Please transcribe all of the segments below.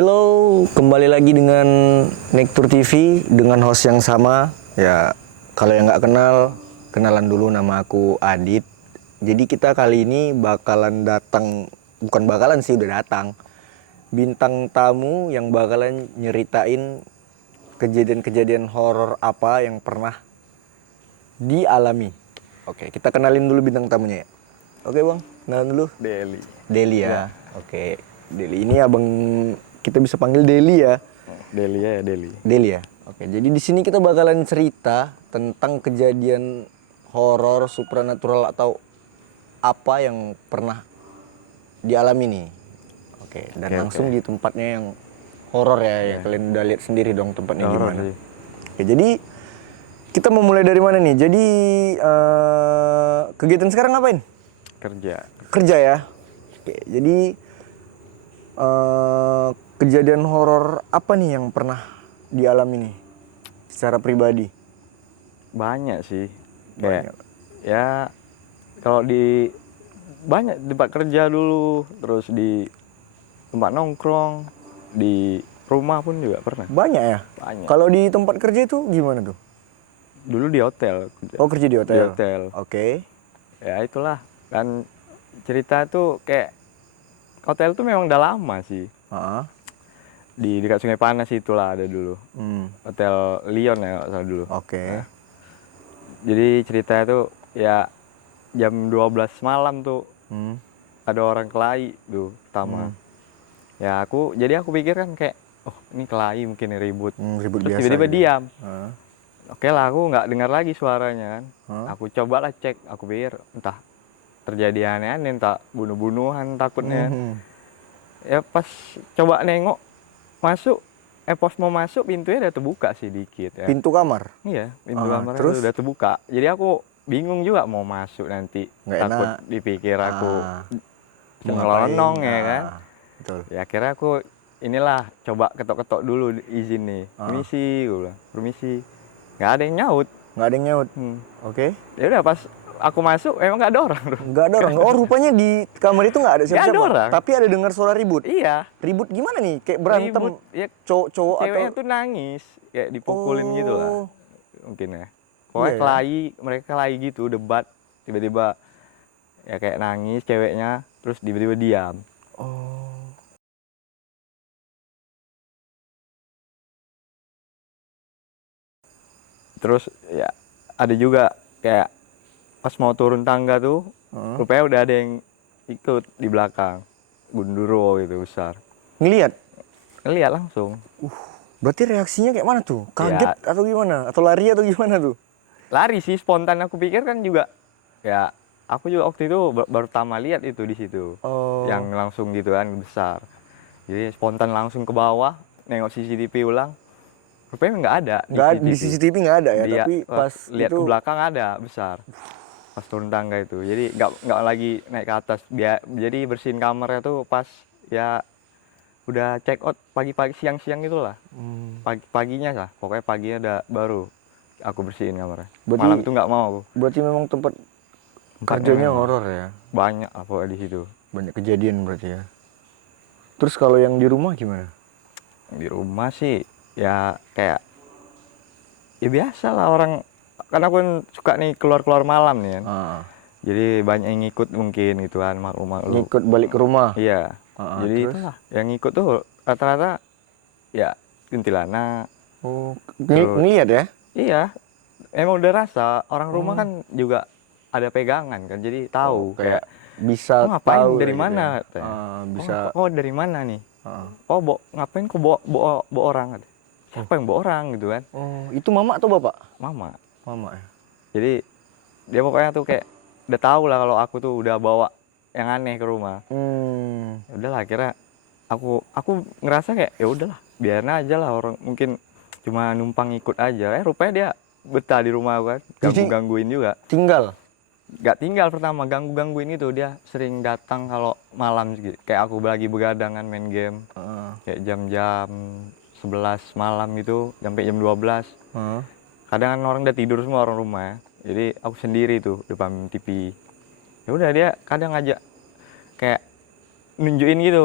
Halo, kembali lagi dengan Nektur TV dengan host yang sama. Ya, kalau yang nggak kenal, kenalan dulu, nama aku Adit. Jadi kita kali ini bakalan datang, bukan bakalan sih, udah datang. Bintang tamu yang bakalan nyeritain kejadian-kejadian horor apa yang pernah dialami. Oke, kita kenalin dulu bintang tamunya ya. Oke bang, kenalan dulu. Deli. Deli ya. Ya. Oke, Deli ini abang, kita bisa panggil Deli ya. Deli ya, Deli. Deli ya. Oke, jadi di sini kita bakalan cerita tentang kejadian horor, supranatural atau apa yang pernah dialami nih. Oke, dan Oke, langsung oke. di tempatnya yang horor ya, ya. Kalian udah lihat sendiri dong tempatnya Horor gimana. sih. Oke, jadi kita mau mulai dari mana nih? Jadi kegiatan sekarang ngapain? Kerja. Kerja ya. Oke, jadi kejadian horor apa nih yang pernah dialami nih secara pribadi? Banyak sih. Banyak. Kayak ya kalau di banyak tempat kerja dulu, terus di tempat nongkrong, di rumah pun juga pernah. Banyak ya? Banyak. Kalau di tempat kerja itu gimana tuh? Dulu di hotel. Oh, kerja di hotel. Di hotel. Oke. Ya itulah. Kan cerita tuh kayak hotel tuh memang udah lama sih. Heeh. Di dekat Sungai Panas itulah ada dulu. Hotel Lion ya kalau salah dulu. Oke. Jadi ceritanya tuh ya jam 12 malam tuh ada orang kelahi tuh pertama. Ya jadi aku pikir kan kayak oh ini kelahi mungkin ribut. Ribut Terus biasa tiba-tiba gitu. diam. Heeh. Oke lah aku nggak dengar lagi suaranya kan. Hah? Aku cobalah cek, aku pikir entah terjadi aneh-aneh, entah bunuh-bunuhan takutnya. Ya pas coba nengok masuk, pas mau masuk pintunya udah terbuka sih dikit ya. Pintu kamar. Iya, pintu Ah, kamarnya terus? udah terbuka. Jadi aku bingung juga mau masuk nanti. Nggak Takut enak. dipikir aku Mau ngapain? nyelonong ya kan. Betul. Ya akhirnya aku inilah coba ketok-ketok dulu izin nih. Permisi, gue bilang. Permisi. Nggak ada yang nyaut. Nggak ada yang nyaut. Oke. Ya udah pas aku masuk emang nggak ada orang tuh. Nggak ada orang. Oh, rupanya di kamar itu nggak ada Nggak ada siapa-siapa. orang. Tapi ada dengar suara ribut. Iya. Ribut gimana nih? Kayak berantem Ribut. Ya, cowok-cowok ceweknya atau tuh nangis. Kayak dipukulin gitu lah. Oh. Mungkin ya. Pokoknya Iya ya? kelahi, mereka kelahi gitu, debat. Tiba-tiba ya kayak nangis ceweknya, terus tiba-tiba diam. Oh. Terus ya ada juga kayak pas mau turun tangga tuh, rupanya udah ada yang ikut di belakang. Gundurwo gitu besar. Ngelihat? Ngeliat langsung. Berarti reaksinya kayak mana tuh? Kaget Ya. atau gimana? Atau lari atau gimana tuh? Lari sih spontan, aku pikir kan juga ya aku juga waktu itu baru pertama lihat itu di situ. Oh. Yang langsung gitu kan besar. Jadi spontan langsung ke bawah, nengok CCTV ulang. Rupanya nggak ada. Nggak ada, di CCTV nggak ada ya, Dia, tapi pas lihat itu ke belakang ada besar. Pas turun tangga itu. Jadi nggak lagi naik ke atas. Jadi bersihin kamarnya tuh pas ya udah check out pagi-pagi siang-siang itulah. Pagi-paginya lah. Pokoknya paginya udah baru aku bersihin kamarnya. Berarti- Malam itu nggak mau aku. berarti memang tempat kerjanya horor ya. Banyak apa di situ. Banyak kejadian berarti ya. Terus kalau yang di rumah gimana? Di rumah sih ya kayak ya biasa lah orang, karena aku kan suka nih keluar-keluar malam nih kan. Jadi banyak yang ngikut mungkin gitu kan, maklum-maklum. Ngikut balik ke rumah. Iya. Jadi terus? itulah yang ngikut tuh rata-rata ya kuntilanak. Oh, Terus- ngelihat ya? Iya. Emang udah rasa orang rumah kan juga ada pegangan kan, jadi tahu kayak bisa "Oh, ngapain tahu dari gitu mana?" ya. katanya. Bisa. Oh, dari mana nih? Oh, ngapain kok bawa orang? Katanya. Siapa yang bawa orang gitu kan? Oh, itu mama atau bapak? Mama. Mama ya. Jadi dia pokoknya tuh kayak udah tahu lah kalau aku tuh udah bawa yang aneh ke rumah. Ya udahlah akhirnya aku ngerasa kayak ya udahlah biarin aja lah, orang mungkin cuma numpang ikut aja. Rupanya dia betah di rumah aku kan, gangguin juga. Tinggal. Gak tinggal pertama, gangguin itu, dia sering datang kalau malam gitu. Kayak aku lagi begadang kan main game. Kayak jam-jam 11 malam gitu sampai jam 12. Kadang kan orang udah tidur semua orang rumah ya. Jadi aku sendiri tuh depan TV. Ya udah dia kadang ngajak kayak nunjukin gitu.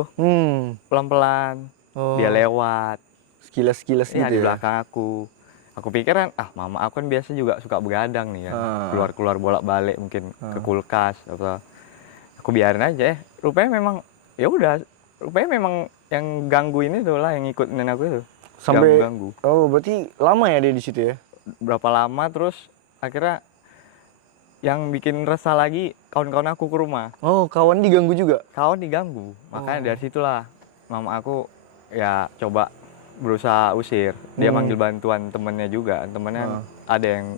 Pelan-pelan. Oh. dia lewat. Sekilas-sekilas Iya, gitu di ya. belakang aku. Aku pikir kan, mama aku kan biasa juga suka begadang nih kan. Keluar-keluar bolak-balik mungkin ke kulkas atau aku biarin aja. Rupanya memang ya udah, rupanya memang yang gangguin itu lah, yang ngikutin aku itu. Sampai Ganggu-ganggu. Oh, berarti lama ya dia di situ ya? Berapa lama terus akhirnya yang bikin resah lagi kawan-kawan aku ke rumah. Oh, kawan diganggu juga. Kawan diganggu. Makanya dari situlah mama aku ya coba berusaha usir. Dia manggil bantuan temennya juga. Temennya ada yang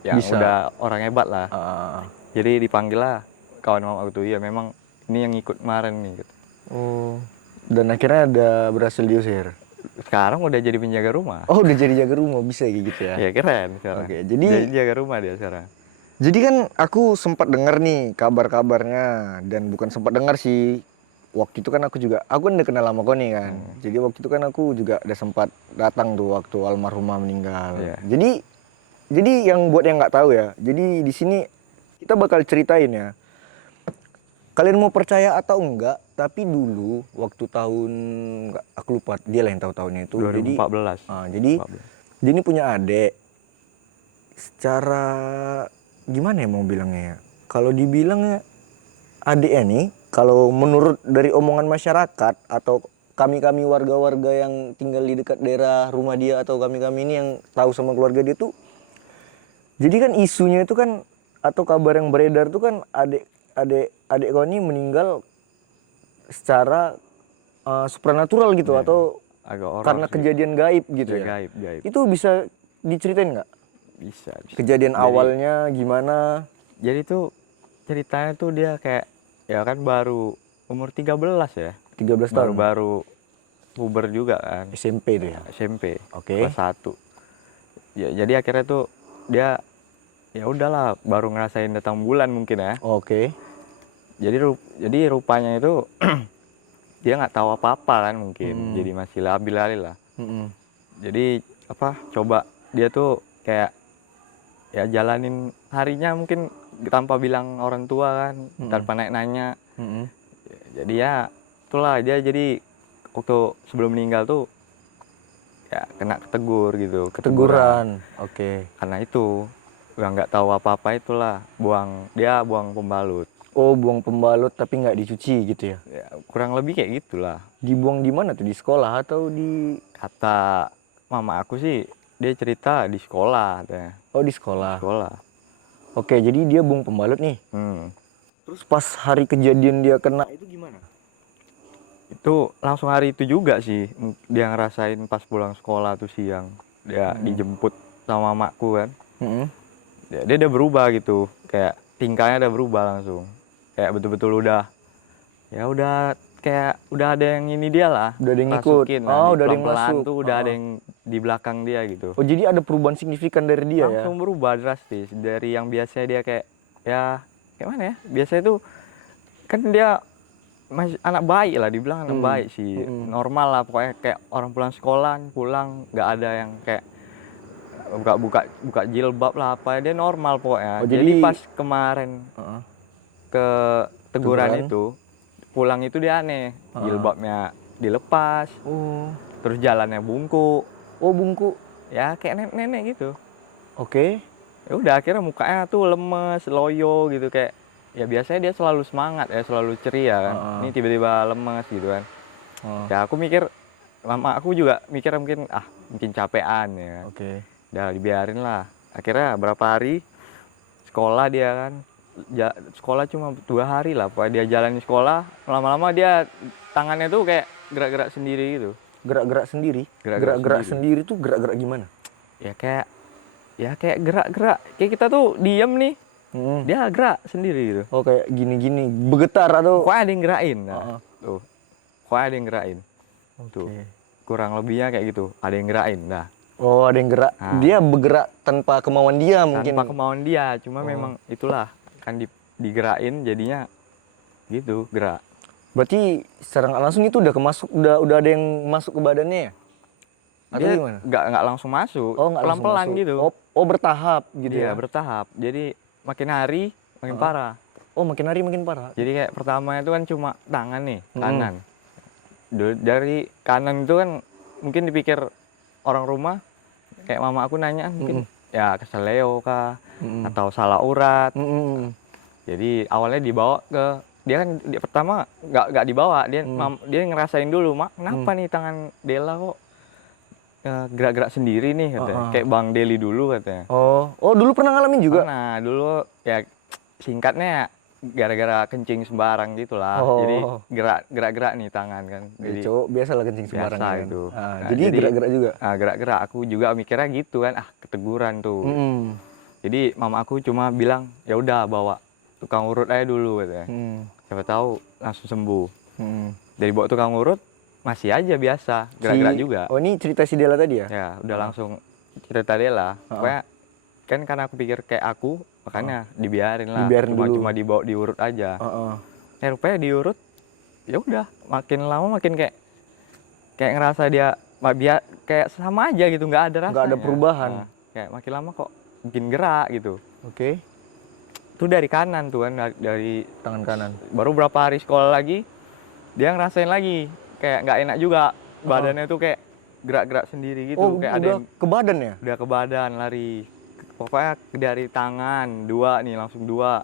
Bisa. udah orang hebat lah. Ah. Jadi dipanggil lah kawan mama aku tuh, ya memang ini yang ikut kemarin nih gitu. Oh. Dan akhirnya ada berhasil diusir. Sekarang udah jadi penjaga rumah. Oh, udah jadi jaga rumah, bisa kayak gitu ya. Ya keren sekarang. Oke, jadi jaga rumah dia sekarang. Jadi kan aku sempat dengar nih kabar-kabarnya, dan bukan sempat dengar sih. Waktu itu kan aku kan udah kenal sama kau nih kan. Jadi waktu itu kan aku juga udah sempat datang tuh waktu almarhumah meninggal. Iya. Jadi yang buat yang nggak tahu ya. Jadi di sini kita bakal ceritain ya. Kalian mau percaya atau enggak, tapi dulu waktu tahun aku lupa, dia lah yang tahu tahunnya itu. 2014. Jadi dia ini punya adik. Secara gimana ya mau bilangnya ya? Kalau dibilang adiknya nih, kalau menurut dari omongan masyarakat atau kami-kami warga-warga yang tinggal di dekat daerah rumah dia atau kami-kami ini yang tahu sama keluarga dia tuh, jadi kan isunya itu kan atau kabar yang beredar tuh kan adik kau ini meninggal secara supranatural gitu, atau Agak horor karena sih. kejadian gaib gitu Ya, ya. gaib. Itu bisa diceritain nggak? Bisa. Kejadian awalnya gimana? Jadi tuh ceritanya tuh dia kayak ya kan baru umur 13 ya. 13 tahun. Baru puber juga kan. SMP tuh ya. SMP. Oke. Kelas 1. Ya, jadi akhirnya tuh dia ya udahlah baru ngerasain datang bulan mungkin ya. Oke. Jadi rupanya itu dia nggak tahu apa-apa kan mungkin. Jadi masih labil lah. Jadi coba dia tuh kayak ya jalanin harinya mungkin tanpa bilang orang tua kan, tanpa nanya. Jadi ya itulah dia, jadi waktu sebelum meninggal tuh ya kena ketegur gitu. Keteguran. Oke. Karena itu nggak tahu apa-apa itulah, buang pembalut. Oh, buang pembalut tapi nggak dicuci gitu ya? Ya, kurang lebih kayak gitulah. Dibuang di mana tuh? Di sekolah atau di? Kata mama aku sih dia cerita di sekolah katanya. Oh, di sekolah. Sekolah. Oke, jadi dia buang pembalut nih. Terus pas hari kejadian dia kena itu gimana? Itu langsung hari itu juga sih dia ngerasain pas pulang sekolah tuh siang. Dia dijemput sama mamaku kan. Dia udah berubah gitu. Kayak tingkahnya udah berubah langsung. Kayak betul-betul udah kayak udah ada yang ini dia lah. Udah ada yang ikut. Masukin lah. Oh, udah ada yang Pelan-pelan masuk. tuh udah ada yang di belakang dia gitu. Oh, jadi ada perubahan signifikan dari dia ya? Langsung berubah drastis. Dari yang biasanya dia kayak ya kayak mana ya? Biasanya tuh kan dia masih anak baik lah, dibilang anak baik sih. Normal lah pokoknya, kayak orang pulang sekolah, pulang nggak ada yang kayak buka jilbab lah apa, dia normal pokoknya. Oh, jadi pas kemarin ke teguran itu pulang itu dia aneh, jilbabnya dilepas, terus jalannya bungkuk. Oh, bungkuk. Ya kayak nenek gitu. Oke. Ya udah akhirnya mukanya tuh lemes, loyo gitu, kayak ya biasanya dia selalu semangat ya, selalu ceria kan. Ini tiba-tiba lemes gitu kan. Ya aku mikir, mama aku juga mikir mungkin capean ya kan. Oke. Udah dibiarin lah. Akhirnya berapa hari sekolah dia kan. Sekolah cuma 2 hari lah. Pokoknya dia jalani sekolah, lama-lama dia tangannya tuh kayak gerak-gerak sendiri gitu. Gerak-gerak sendiri? Gerak-gerak sendiri tuh gerak-gerak gimana? Ya kayak gerak-gerak. Kayak kita tuh diem nih. Dia gerak sendiri gitu. Oh, kayak gini-gini, bergetar atau? Pokoknya ada yang gerakin. Nah, tuh. Pokoknya ada yang gerakin. Tuh. Kurang lebihnya kayak gitu. Ada yang gerakin. Nah. Oh, ada yang gerak. Dia bergerak tanpa kemauan dia mungkin. Tanpa kemauan dia. Cuma memang itulah. Kan digerakin jadinya gitu, gerak. Berarti secara nggak langsung itu udah ada yang masuk ke badannya ya? Atau Dia gimana? nggak langsung masuk. Oh, nggak langsung pelan-pelan masuk. gitu. Oh, bertahap gitu Iya, ya? bertahap. Jadi makin hari makin parah. Oh, makin hari makin parah. Jadi kayak pertamanya itu kan cuma tangan nih, kanan. dari kanan itu kan mungkin dipikir orang rumah, kayak mama aku nanya mungkin ya keseleo kah atau salah urat. Jadi awalnya dibawa ke dia kan dia pertama nggak dibawa, dia ngerasain dulu, mak kenapa nih tangan Dela kok gerak-gerak sendiri nih katanya. Kayak Bang Deli dulu katanya. Oh dulu pernah ngalamin juga? Nah dulu ya singkatnya gara-gara kencing sembarang gitulah. Jadi gerak-gerak nih tangan kan. Jadi cowok biasa lah kencing sembarang biasa kan? itu. Nah, jadi gerak-gerak juga? Gerak-gerak, aku juga mikirnya gitu kan, keteguran tuh. Jadi mama aku cuma bilang ya udah bawa tukang urut aja dulu katanya. Siapa tahu langsung sembuh. Dari bawa tukang urut masih aja biasa gerak-gerak juga. Oh ini cerita si Dela tadi ya? Ya udah langsung cerita Dela. Pokoknya kan karena aku pikir kayak aku, makanya dibiarin lah. Cuma dibawa diurut aja. Rupanya diurut, ya udah makin lama makin kayak ngerasa dia kayak sama aja gitu, nggak ada rasanya. Nggak ada perubahan. Kayak makin lama kok bikin gerak gitu. Oke. Itu dari kanan tuh kan, dari tangan kanan. Baru berapa hari sekolah lagi, dia ngerasain lagi kayak nggak enak juga, badannya tuh kayak gerak-gerak sendiri gitu. Kayak udah ke badan ya? Udah ke badan, lari. Pokoknya dari tangan 2 nih, langsung 2.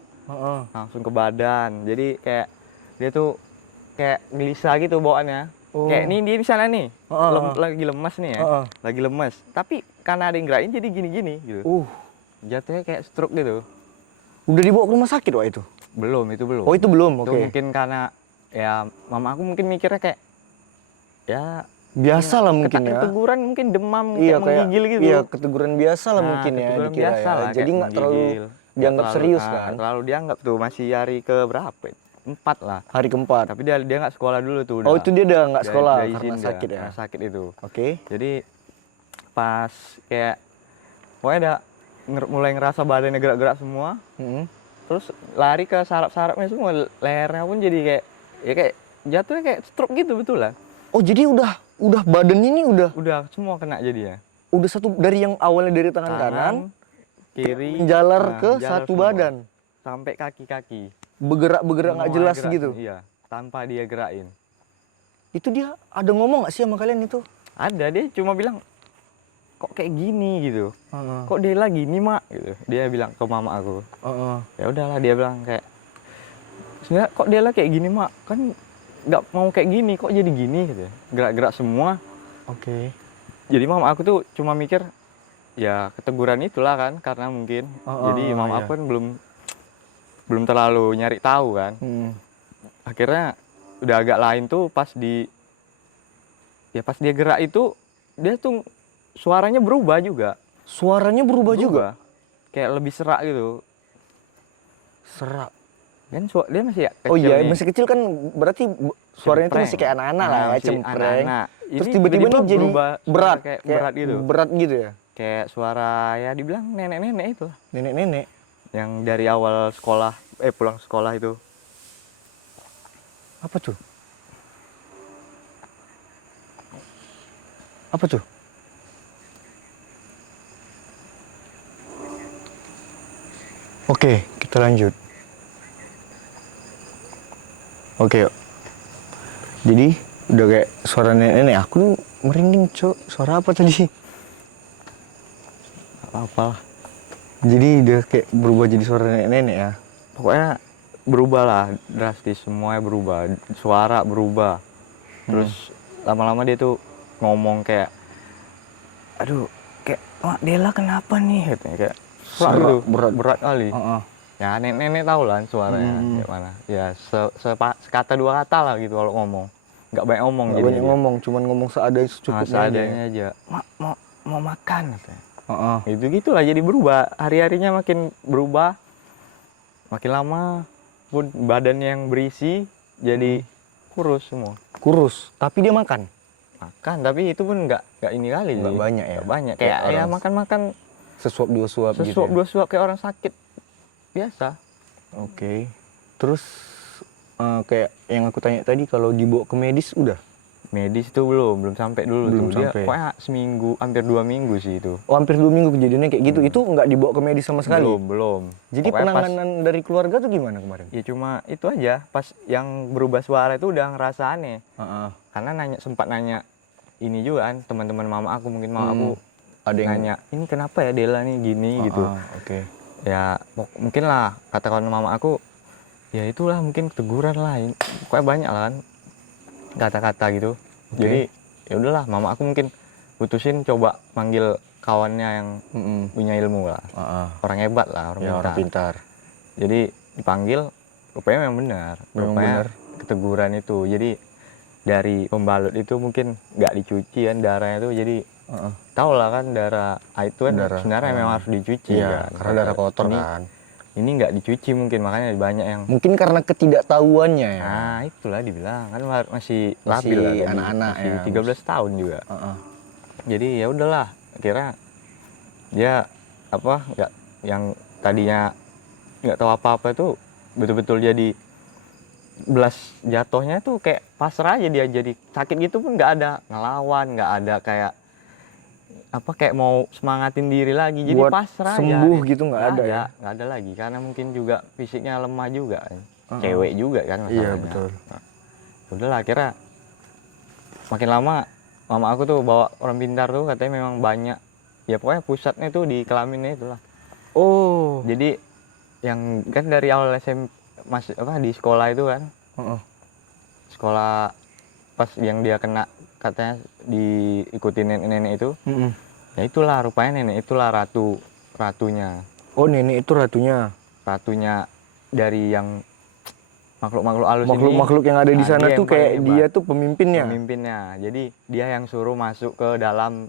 Langsung ke badan. Jadi kayak dia tuh kayak gelisah gitu bawaannya. Kayak nih dia misalnya nih, lagi lemas nih ya. Lagi lemas. Tapi karena ada yang gerakin jadi gini-gini gitu. Jatuhnya kayak stroke gitu. Udah dibawa ke rumah sakit waktu itu? Belum, itu belum. Oh itu belum, oke. Itu mungkin karena ya mama aku mungkin mikirnya kayak ya biasa lah mungkin ya. Keteguran mungkin demam, kayak menggigil gitu. Iya, keteguran biasa lah mungkin ya. Keteguran biasa lah. Jadi nggak terlalu dianggap serius kan? Terlalu dianggap tuh, masih hari ke berapa? 4 lah. Hari keempat. Tapi dia nggak sekolah dulu tuh. Oh itu dia udah nggak sekolah karena sakit ya? Karena sakit itu. Oke. Jadi pas kayak pokoknya udah mulai ngerasa badannya gerak-gerak semua. Terus lari ke saraf-sarafnya semua, lehernya pun jadi kayak jatuhnya kayak stroke gitu betulan. Oh jadi udah badan ini udah semua kena jadi ya. Udah satu dari yang awalnya dari tangan kanan, kiri, menjalar ke satu semua. badan Sampai kaki-kaki. Bergerak nggak jelas gerak, gitu. Iya, tanpa dia gerakin. Itu dia ada ngomong nggak sih sama kalian itu? Ada, dia cuma bilang kok kayak gini gitu. Kok dia lagi gini mak gitu. Dia bilang ke mama aku. Ya udahlah, dia bilang kayak sebenarnya kok dia lah kayak gini mak, kan nggak mau kayak gini, kok jadi gini gitu. Gerak-gerak semua. Oke. Jadi mama aku tuh cuma mikir ya keteguran itulah kan, karena mungkin jadi mama aku kan belum terlalu nyari tahu kan. Akhirnya udah agak lain tuh pas dia gerak itu dia tuh suaranya berubah juga. Suaranya berubah juga? Kayak lebih serak gitu. Serak? Kan dia masih kecil. Oh iya, nih. masih kecil kan berarti suaranya itu masih kayak anak-anak lah ya, cempreng. Terus tiba-tiba nih jadi berat, kayak berat gitu. Berat gitu ya? Kayak suara ya dibilang nenek-nenek itu. Nenek-nenek? Yang dari awal sekolah, pulang sekolah itu. Apa tuh? Apa tuh? Oke, kita lanjut. Oke, jadi udah kayak suara nenek-nenek. Aku tuh merinding, Cok. Suara apa tadi? Apa-apa. Jadi udah kayak berubah jadi suara nenek-nenek ya? Pokoknya berubah lah, drastis, semuanya berubah. Suara berubah. Terus lama-lama dia tuh ngomong kayak, aduh, kayak Mak Dela kenapa nih? Katanya kayak berat kali. Ya nenek-nenek tahu lah suaranya kayak mana. Ya sekata dua kata lah gitu kalau ngomong. Nggak banyak ngomong. Nggak banyak ngomong, cuman ngomong secukupnya. Seadanya aja. Mak mau makan katanya. Gitu-gitulah jadi berubah. Hari-harinya makin berubah. Makin lama pun badannya yang berisi jadi kurus semua. Kurus, tapi dia makan? Makan, tapi itu pun nggak ini kali. Nggak banyak ya? Nggak banyak. Kayak ya makan-makan. Sesuap dua suap gitu. Sesuap dua suap kayak orang sakit biasa. Oke. Terus kayak yang aku tanya tadi, kalau dibawa ke medis udah Medis itu belum sampai dulu Belum tuh. Dia sampai. pokoknya seminggu, hampir 2 minggu sih itu. Oh, hampir 2 minggu kejadiannya kayak gitu. Itu nggak dibawa ke medis sama sekali? Belum. Jadi Pokoknya pas, penanganan dari keluarga tuh gimana kemarin? ya cuma itu aja. Pas yang berubah suara itu udah ngerasa aneh. Heeh. Karena sempat nanya ini juga kan, teman-teman mama aku, mungkin mama aku Ada yang nanya, ini kenapa ya Dela nih gini gitu. Oke. Ya mungkin lah, kata kawan mama aku, ya itulah mungkin teguran lah. Pokoknya banyak lah kan kata-kata gitu. Oke. Jadi ya udahlah, mama aku mungkin putusin coba manggil kawannya yang punya ilmu lah. Orang hebat lah, orang Ya, pintar. orang pintar. Jadi dipanggil, rupanya memang benar. Memang Rupanya benar. keteguran itu. Jadi dari pembalut itu mungkin nggak dicuci kan darahnya itu. Jadi tau lah kan darah itu kan Darah, sebenarnya memang harus dicuci Iya, kan. karena darah kotor ini, kan. Ini nggak dicuci mungkin, makanya banyak yang Mungkin karena ketidaktahuannya ya. nah itulah dibilang kan masih labil lah, tadi. anak-anak masih ya. 13 tahun juga. Heeh. Jadi ya udahlah, kira dia nggak, yang tadinya nggak tahu apa-apa itu betul-betul jadi belas jatuhnya tuh kayak pasrah aja, dia jadi sakit gitu pun nggak ada ngelawan, nggak ada kayak kayak mau semangatin diri lagi, jadi Buat pasrah aja. sembuh gitu nggak ada ya? Nggak ada lagi, karena mungkin juga fisiknya lemah juga kan. Cewek juga kan Iya, masalahnya. betul. Nah, udahlah, kira makin lama mama aku tuh bawa orang pintar tuh, katanya memang banyak ya, pokoknya pusatnya tuh di kelaminnya itulah. Oh. Jadi yang kan dari awal SMP di sekolah itu kan, sekolah pas yang dia kena katanya diikutin nenek-nenek itu, ya itulah rupanya nenek itulah ratunya Oh, nenek itu ratunya. dari yang makhluk-makhluk halus ini. Makhluk-makhluk yang ada di Nah, sana dia tuh yang kayak paling dia hebat. tuh pemimpinnya. Jadi dia yang suruh masuk ke dalam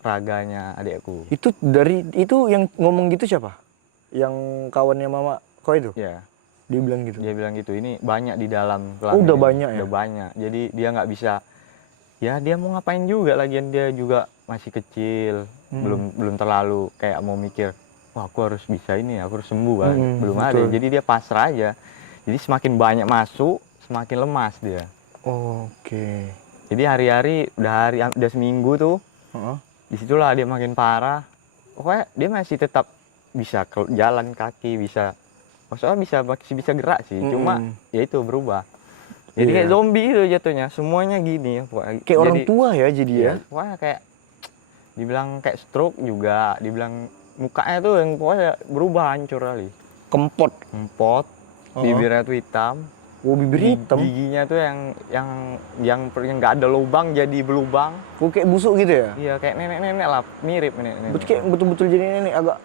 raganya adikku. Itu yang ngomong gitu siapa? Yang kawannya mama kau itu? Ya, Dia bilang gitu. dia bilang gitu, ini banyak di dalam Oh, udah banyak ya? Udah banyak. Jadi dia nggak bisa, ya dia mau ngapain juga, lagian dia juga masih kecil, belum terlalu kayak mau mikir, wah aku harus bisa ini, aku harus sembuh kan. Belum betul. ada. Jadi dia pasrah aja. Jadi semakin banyak masuk, semakin lemas dia. Oke. Jadi hari-hari udah seminggu tuh, disitulah dia makin parah. Pokoknya dia masih tetap bisa jalan kaki, bisa, maksudnya masih bisa gerak sih, cuma ya itu berubah. Jadi kayak zombie itu jatuhnya, semuanya gini. Kayak orang tua ya jadi ya. Pokoknya kayak dibilang kayak stroke juga, dibilang mukanya tuh yang pokoknya berubah, hancur kali. Kempot. Bibirnya tuh hitam. Oh, bibir hitam. Giginya tuh yang nggak ada lubang jadi berlubang. Oh, kayak busuk gitu ya? Iya, kayak nenek-nenek lah, mirip nenek-nenek. Kayak betul-betul jadi nenek, agak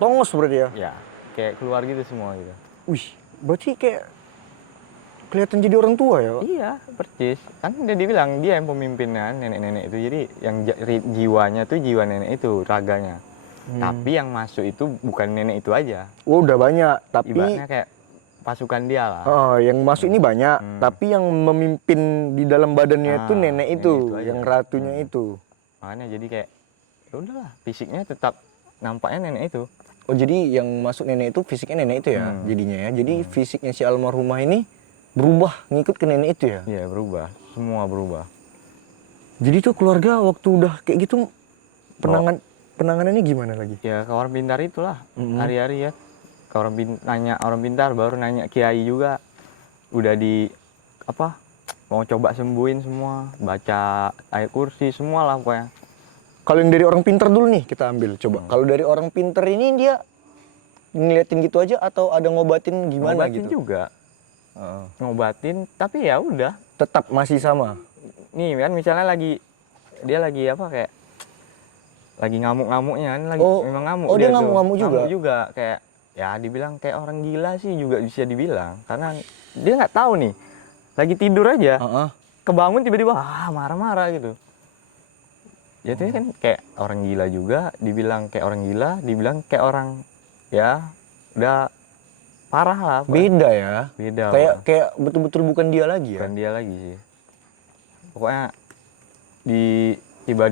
tongos berarti ya? Ya, kayak keluar gitu semua gitu. Wih, berarti kayak kelihatan jadi orang tua ya, Pak? Iya, percis. Kan dia dibilang dia yang pemimpinnya nenek-nenek itu. Jadi yang jiwanya tuh jiwa nenek itu, raganya. Tapi yang masuk itu bukan nenek itu aja. Oh, udah banyak, tapi Ibaratnya kayak pasukan dia lah. yang masuk ini banyak, tapi yang memimpin di dalam badannya itu nenek itu, aja. yang ratunya itu. Makanya jadi kayak ya udahlah, fisiknya tetap nampaknya nenek itu. Oh, jadi yang masuk nenek itu fisiknya nenek itu ya, jadinya ya. Jadi fisiknya si almarhumah ini berubah ngikut ke nenek itu ya? Iya, berubah. Semua berubah. Jadi tuh keluarga waktu udah kayak gitu penanganannya gimana lagi? Ya ke orang pintar itulah, hari-hari ya. Ke nanya orang pintar, baru nanya kiai juga. Udah mau coba sembuhin semua, baca ayat kursi semua lah pokoknya. Kalau yang dari orang pintar dulu nih kita ambil coba. Kalau dari orang pintar ini dia ngeliatin gitu aja atau ada ngobatin gimana Ngobatin gitu? juga. Ngobatin, tapi ya udah. Tetap masih sama. Nih kan misalnya dia lagi kayak lagi ngamuk-ngamuknya kan, memang ngamuk. Oh, dia ngamuk-ngamuk juga? Ngamuk juga, kayak ya dibilang kayak orang gila sih juga bisa dibilang. Karena dia nggak tahu nih, lagi tidur aja, kebangun tiba-tiba marah-marah gitu. Jadinya kan kayak orang gila juga, dibilang kayak orang gila, dibilang kayak orang ya udah parah lah. Beda ya? Beda. Kayak betul-betul bukan dia lagi ya? Bukan dia lagi sih. Pokoknya tiba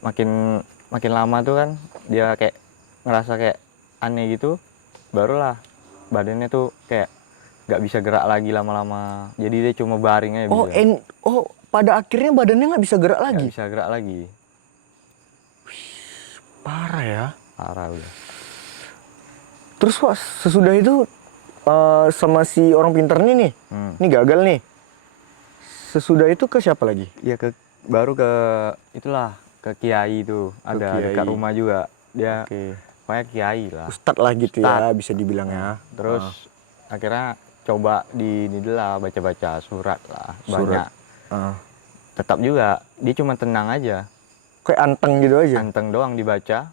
makin lama tuh kan dia kayak ngerasa kayak aneh gitu, barulah badannya tuh kayak nggak bisa gerak lagi lama-lama. Jadi dia cuma baring aja bisa. Pada akhirnya badannya nggak bisa gerak Nggak lagi. bisa gerak lagi. Parah ya. Parah udah. Terus Pak, sesudah itu sama si orang pinternya nih, ini gagal nih. Sesudah itu ke siapa lagi? Ya baru ke itulah ke kiai itu. Ada kiai. dekat rumah juga. Dia pokoknya kiai lah. Ustadz lah gitu ya, Ustadz. bisa dibilang ya. Terus akhirnya coba di ini dulu lah, baca-baca surat lah. Banyak. Tetap juga dia cuma tenang aja. Kayak anteng gitu aja. Anteng doang dibaca.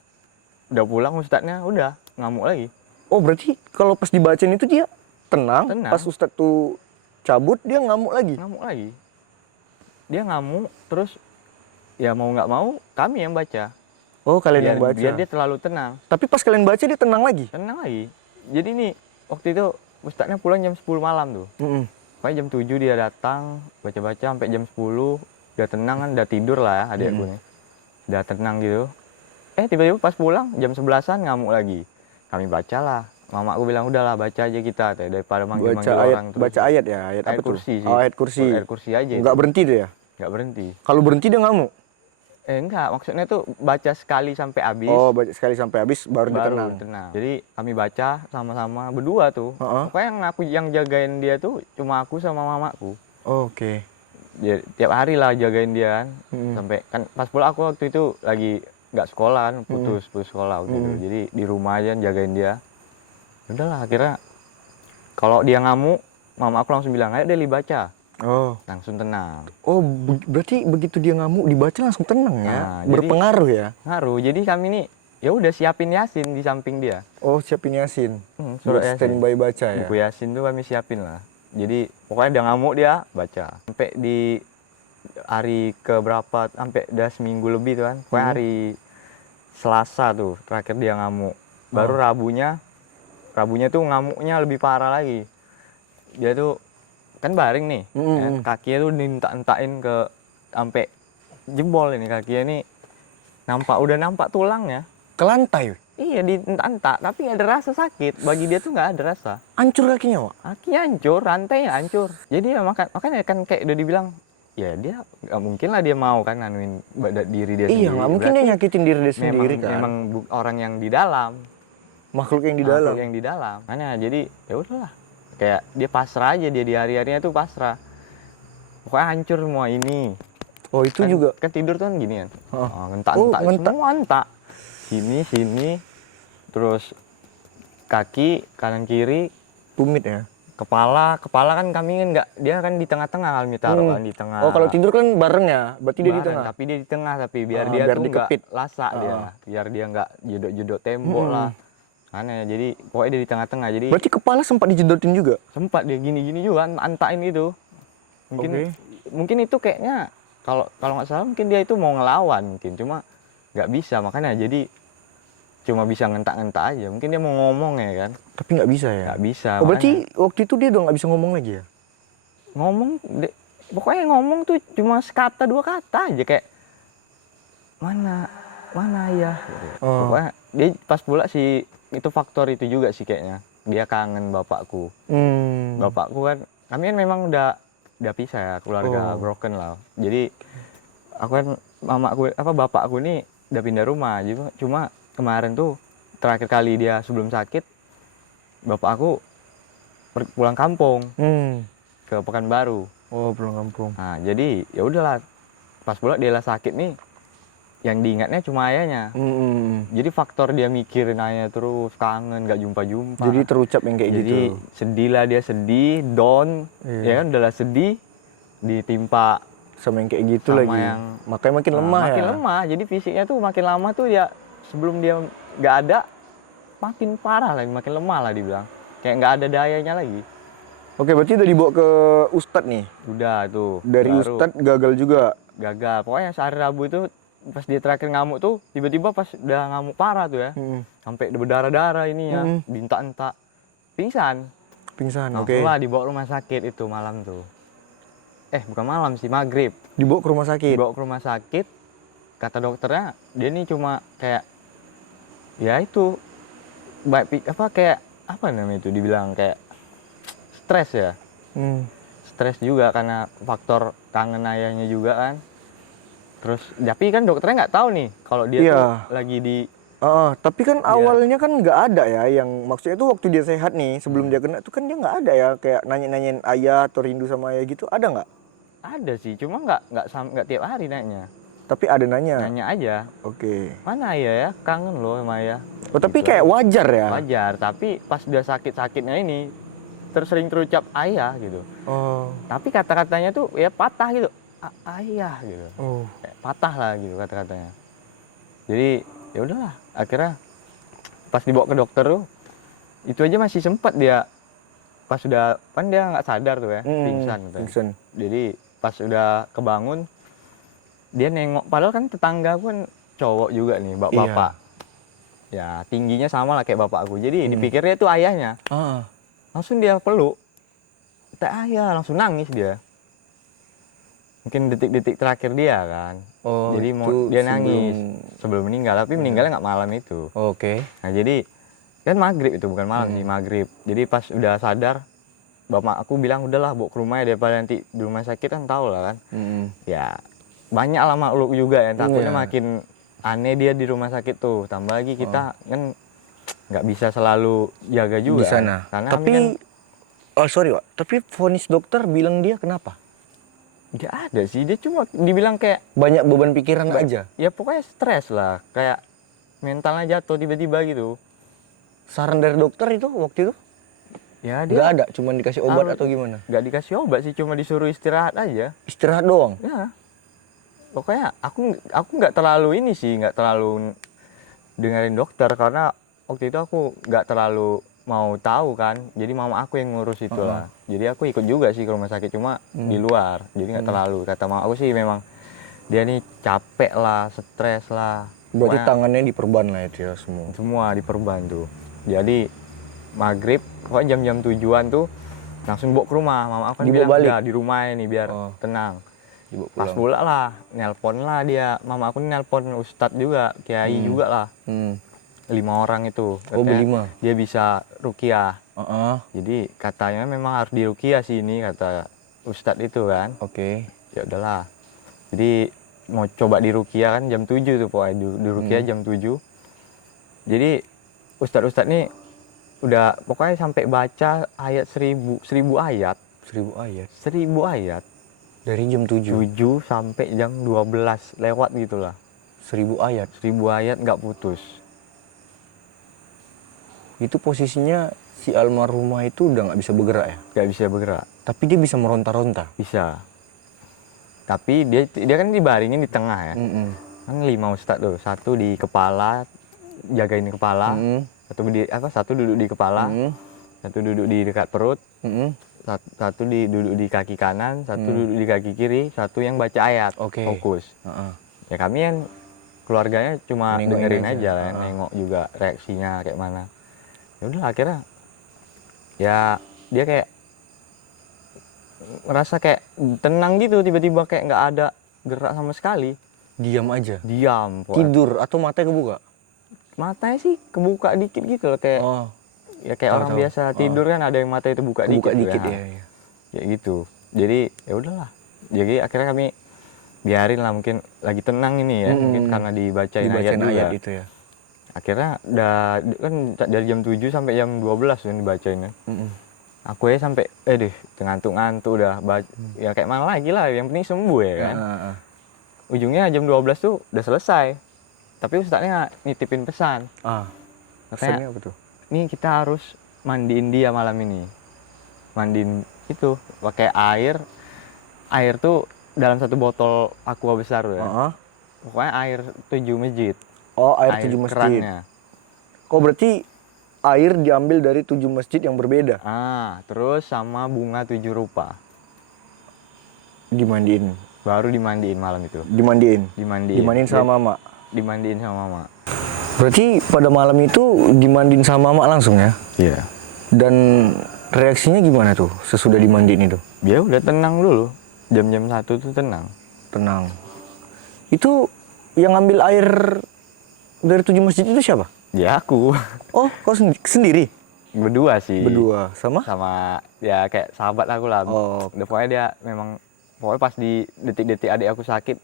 Udah pulang ustadznya udah ngamuk lagi. Oh berarti kalau pas dibacain itu dia tenang. Tenang. Pas ustadz tuh cabut dia ngamuk lagi. Ngamuk lagi. Dia ngamuk terus ya mau nggak mau kami yang baca. Oh kalian yang baca. Biar dia terlalu tenang. Tapi pas kalian baca dia tenang lagi. Tenang lagi. Jadi nih waktu itu ustadznya pulang jam 10 malam tuh. Pokoknya jam 7 dia datang baca-baca sampai jam 10. Udah tenang kan, udah tidur lah ya adikku nih. Udah tenang gitu. Tiba-tiba pas pulang jam 11-an ngamuk lagi. Kami bacalah. Mamaku bilang udahlah baca aja kita daripada manggil-manggil orang terus. Baca ayat ya, ayat apa kursi tuh? sih. Oh, ayat kursi. Ayat kursi aja. Enggak berhenti dia ya? Enggak berhenti. Kalau berhenti dia ngamuk? Enggak, maksudnya tuh baca sekali sampai habis. Oh, baca sekali sampai habis baru dia tenang. Jadi kami baca sama-sama berdua tuh. Pokoknya yang jagain dia tuh cuma aku sama mamaku. Oke. Ya, tiap hari lah jagain dia kan. Sampai kan pas pulang aku waktu itu lagi nggak sekolah kan, putus sekolah waktu itu. Jadi di rumah aja jagain dia. Udahlah akhirnya kalau dia ngamuk, mama aku langsung bilang, "Ayo Deli baca." Oh. Langsung tenang. Oh, berarti begitu dia ngamuk dibaca langsung tenang ya. Nah, berpengaruh ya. Ngaruh. Jadi kami nih ya udah siapin Yasin di samping dia. Oh, siapin Yasin. Surat Yasin. Standby baca ya. Buku Yasin tuh kami siapin lah. Jadi pokoknya dia ngamuk dia baca. Sampai di hari keberapa, sampai udah seminggu lebih tuh kan. Pokoknya hari Selasa tuh terakhir dia ngamuk. Baru Rabunya tuh ngamuknya lebih parah lagi. Dia tuh kan baring nih, kakinya tuh dientak-entakin ke sampai jebol ini kakinya nih. Udah nampak tulangnya. Ke lantai? Iya, dientak-entak, tapi nggak ada rasa sakit. Bagi dia tuh nggak ada rasa. Hancur kakinya, Wak? Kakinya hancur, rantainya hancur. Jadi ya makanya kan kayak udah dibilang, ya dia nggak mungkin lah dia mau kan nganuin diri dia sendiri. Iya, nggak mungkin dia nyakitin diri dia sendiri kan. Memang orang yang di dalam. Makhluk yang di dalam. Makhluk yang di dalam. Makanya jadi ya udahlah. Kayak dia pasrah aja, dia di hari-harinya tuh pasrah. Pokoknya hancur semua ini. Oh itu kan, juga. Kan tidur tuh kan ginian. Ngentak-ngentak. Semua entak. Sini. Terus kaki, kanan kiri. Tumit ya. Kepala kan kami kan nggak, dia kan di tengah-tengah kami taruh kan di tengah. Oh kalau tidur kan bareng ya, berarti dia di tengah. Tapi dia di tengah, tapi biar dia tuh nggak lasak dia. Biar dia nggak jedok-jedok tembok lah. Aneh, jadi pokoknya dia di tengah-tengah. Jadi berarti kepala sempat dijedotin juga? Sempat dia gini-gini juga, antain gitu. Mungkin itu kayaknya kalau nggak salah mungkin dia itu mau ngelawan mungkin, cuma nggak bisa, makanya jadi cuma bisa ngentak-ngentak aja. Mungkin dia mau ngomong ya kan. Tapi nggak bisa ya? Nggak bisa. Oh, berarti waktu itu dia udah nggak bisa ngomong lagi ya? Pokoknya ngomong tuh cuma sekata dua kata aja kayak mana ya. Pokoknya dia pas pula sih itu faktor itu juga sih kayaknya. Dia kangen bapakku. Bapakku kan, kami kan memang udah pisah ya, keluarga broken lah. Jadi aku kan bapakku ini udah pindah rumah. Cuma kemarin tuh terakhir kali dia sebelum sakit, bapak aku pulang kampung ke Pekanbaru. Oh pulang kampung. Nah jadi ya udahlah, pas pula dia lah sakit nih, yang diingatnya cuma ayahnya. Jadi faktor dia mikirin ayahnya terus, kangen, gak jumpa-jumpa. Jadi terucap yang kayak gitu. Jadi sedih lah dia, sedih, down, ya kan udahlah sedih, ditimpa sama yang kayak gitu sama lagi. Makanya makin lemah ya. Makin lemah, jadi fisiknya tuh makin lama tuh ya sebelum dia nggak ada, makin parah lagi, makin lemah lah dibilang. Kayak nggak ada dayanya lagi. Oke, berarti udah dibawa ke Ustadz nih? Udah tuh. Dari Ustadz gagal juga? Gagal, pokoknya sehari Rabu itu pas dia terakhir ngamuk tuh, tiba-tiba pas udah ngamuk parah tuh ya, sampai berdarah-darah ini ya, dintak-entak, pingsan. Oke. Lah dibawa rumah sakit itu malam tuh. Bukan malam sih, maghrib. Dibawa ke rumah sakit? Dibawa ke rumah sakit, kata dokternya dia nih cuma kayak, ya itu, kayak apa namanya itu, dibilang kayak stres ya. Hmm. Stres juga karena faktor kangen ayahnya juga kan. Terus tapi kan dokternya nggak tahu nih kalau dia Iya. tuh lagi di Tapi kan awalnya kan nggak ada ya yang maksudnya itu waktu dia sehat nih sebelum dia kena itu kan dia nggak ada ya kayak nanya-nanyain ayah atau rindu sama ayah gitu ada nggak? ada sih, cuma nggak tiap hari nanya. Tapi ada nanya. Nanya aja, Oke. mana ayah ya? Kangen loh sama ayah. Oh tapi Gitu kayak aja. wajar ya? Wajar, tapi pas udah sakit-sakitnya ini tersering terucap ayah gitu. Oh. Tapi kata-katanya tuh ya patah gitu. Ayah gitu. Oh. Kayak patah lah gitu kata-katanya. Jadi ya udahlah, akhirnya pas dibawa ke dokter tuh itu aja masih sempat dia pas sudah kan dia nggak sadar tuh ya, pingsan gitu. Pingsan. Jadi pas udah kebangun dia nengok, padahal kan tetangga aku kan cowok juga nih, bapak-bapak. Ya tingginya sama lah kayak bapak aku. Jadi dipikirnya tuh ayahnya. Langsung dia peluk. Ayah, langsung nangis dia. Mungkin detik-detik terakhir dia kan. Oh, jadi itu dia nangis sebelum meninggal, tapi meninggalnya nggak malam itu. Oke. Nah jadi kan maghrib itu, bukan malam sih, maghrib. Jadi pas udah sadar, bapak aku bilang udahlah bawa ke rumah ya, daripada nanti di rumah sakit kan tau lah kan. Ya banyak lah makhluk juga ya, takutnya makin aneh dia di rumah sakit tuh. Tambah lagi kita kan nggak bisa selalu jaga juga Di sana. karena Tapi sorry Pak, tapi vonis dokter bilang dia kenapa? nggak ada sih, dia cuma dibilang kayak Banyak beban pikiran aja. ya pokoknya stres lah, kayak mentalnya jatuh tiba-tiba gitu. Saran dari dokter itu waktu itu Ya nggak dia ada, cuma dikasih obat atau gimana? nggak dikasih obat sih, cuma disuruh istirahat aja. Istirahat doang. Ya pokoknya aku nggak terlalu ini sih, nggak terlalu dengerin dokter karena waktu itu aku nggak terlalu mau tahu kan, jadi mama aku yang ngurus itu lah. Jadi aku ikut juga sih ke rumah sakit, cuma di luar, jadi nggak terlalu. Kata mama aku sih memang dia nih capek lah, stres lah. Berarti Pokoknya tangannya diperban lah itu ya semua. semua diperban tuh. Jadi maghrib, pokoknya jam-jam tujuan tuh langsung bawa ke rumah. Mama aku kan Dibawa bilang balik? udah di rumah ini biar tenang. Dibawa Pas pulang. pula lah, nelpon lah dia. Mama aku nelpon ustadz juga, kiai juga lah. 5 orang itu. Oh, Katanya 5. dia bisa ruqyah. Heeh. Jadi katanya memang harus diruqyah sih ini, kata ustadz itu kan. Oke. Ya udahlah. Jadi mau coba diruqyah kan jam 7 tuh pokoknya, diruqyah jam 7. Jadi ustadz nih udah pokoknya sampai baca ayat 1000 ayat. 1000 ayat. 1000 ayat. Dari jam 7. 7 sampai jam 12 lewat gitulah. 1000 ayat. 1000 ayat nggak putus. Itu posisinya si almarhumah itu udah nggak bisa bergerak ya? Nggak bisa bergerak. Tapi dia bisa meronta-ronta. Bisa. Tapi dia kan dibaringin di tengah ya. Kan 5 ustadz tuh. 1 di kepala, jagain kepala. Satu duduk di kepala. 1 duduk di dekat perut. 1 duduk di kaki kanan, 1 duduk di kaki kiri, 1 yang baca ayat. Oke. Fokus. Ya kami kan keluarganya cuma Nengokin dengerin aja. aja lah, nengok juga reaksinya kayak mana. Ya udah akhirnya ya dia kayak ngerasa kayak tenang gitu, tiba-tiba kayak nggak ada gerak sama sekali. Diam aja. Diam. Pokoknya. Tidur atau matanya kebuka? Matanya sih kebuka dikit gitu loh, kayak ya kayak orang biasa tidur kan ada yang mata itu buka Kebuka dikit. dikit Tuh, ya. Ya gitu. Jadi ya udahlah. Jadi akhirnya kami biarin lah, mungkin lagi tenang ini ya, mungkin karena dibacain ayat juga. Itu ya. Akhirnya udah kan dari jam 7 sampai jam 12 kan dibacainnya. Aku ya sampai ngantuk-ngantuk udah ya kayak mana lagi lah, yang penting sembuh ya kan. Ujungnya jam 12 tuh udah selesai. Tapi ustadznya nitipin pesan. Pesannya Katanya, apa tuh? nih kita harus mandiin dia malam ini. Mandiin itu pakai air tuh dalam 1 botol aqua besar tuh ya. Pokoknya air 7 masjid. Oh, air 7 masjid. Kerannya. Oh, berarti air diambil dari 7 masjid yang berbeda. Terus sama bunga 7 rupa. Dimandiin. Baru dimandiin malam itu. Dimandiin sama mama. Dimandiin sama mama. Berarti pada malam itu dimandiin sama mama langsung ya? Iya. Dan reaksinya gimana tuh sesudah dimandiin itu? Dia udah tenang dulu. Jam-jam 1 tuh tenang. Tenang. Itu yang ngambil air dari 7 masjid itu siapa? Ya aku. Oh, kau sendiri? Berdua sih. Berdua sama? Sama ya kayak sahabat aku lah. Oh. Udah, pokoknya dia memang, pokoknya pas di detik-detik adik aku sakit,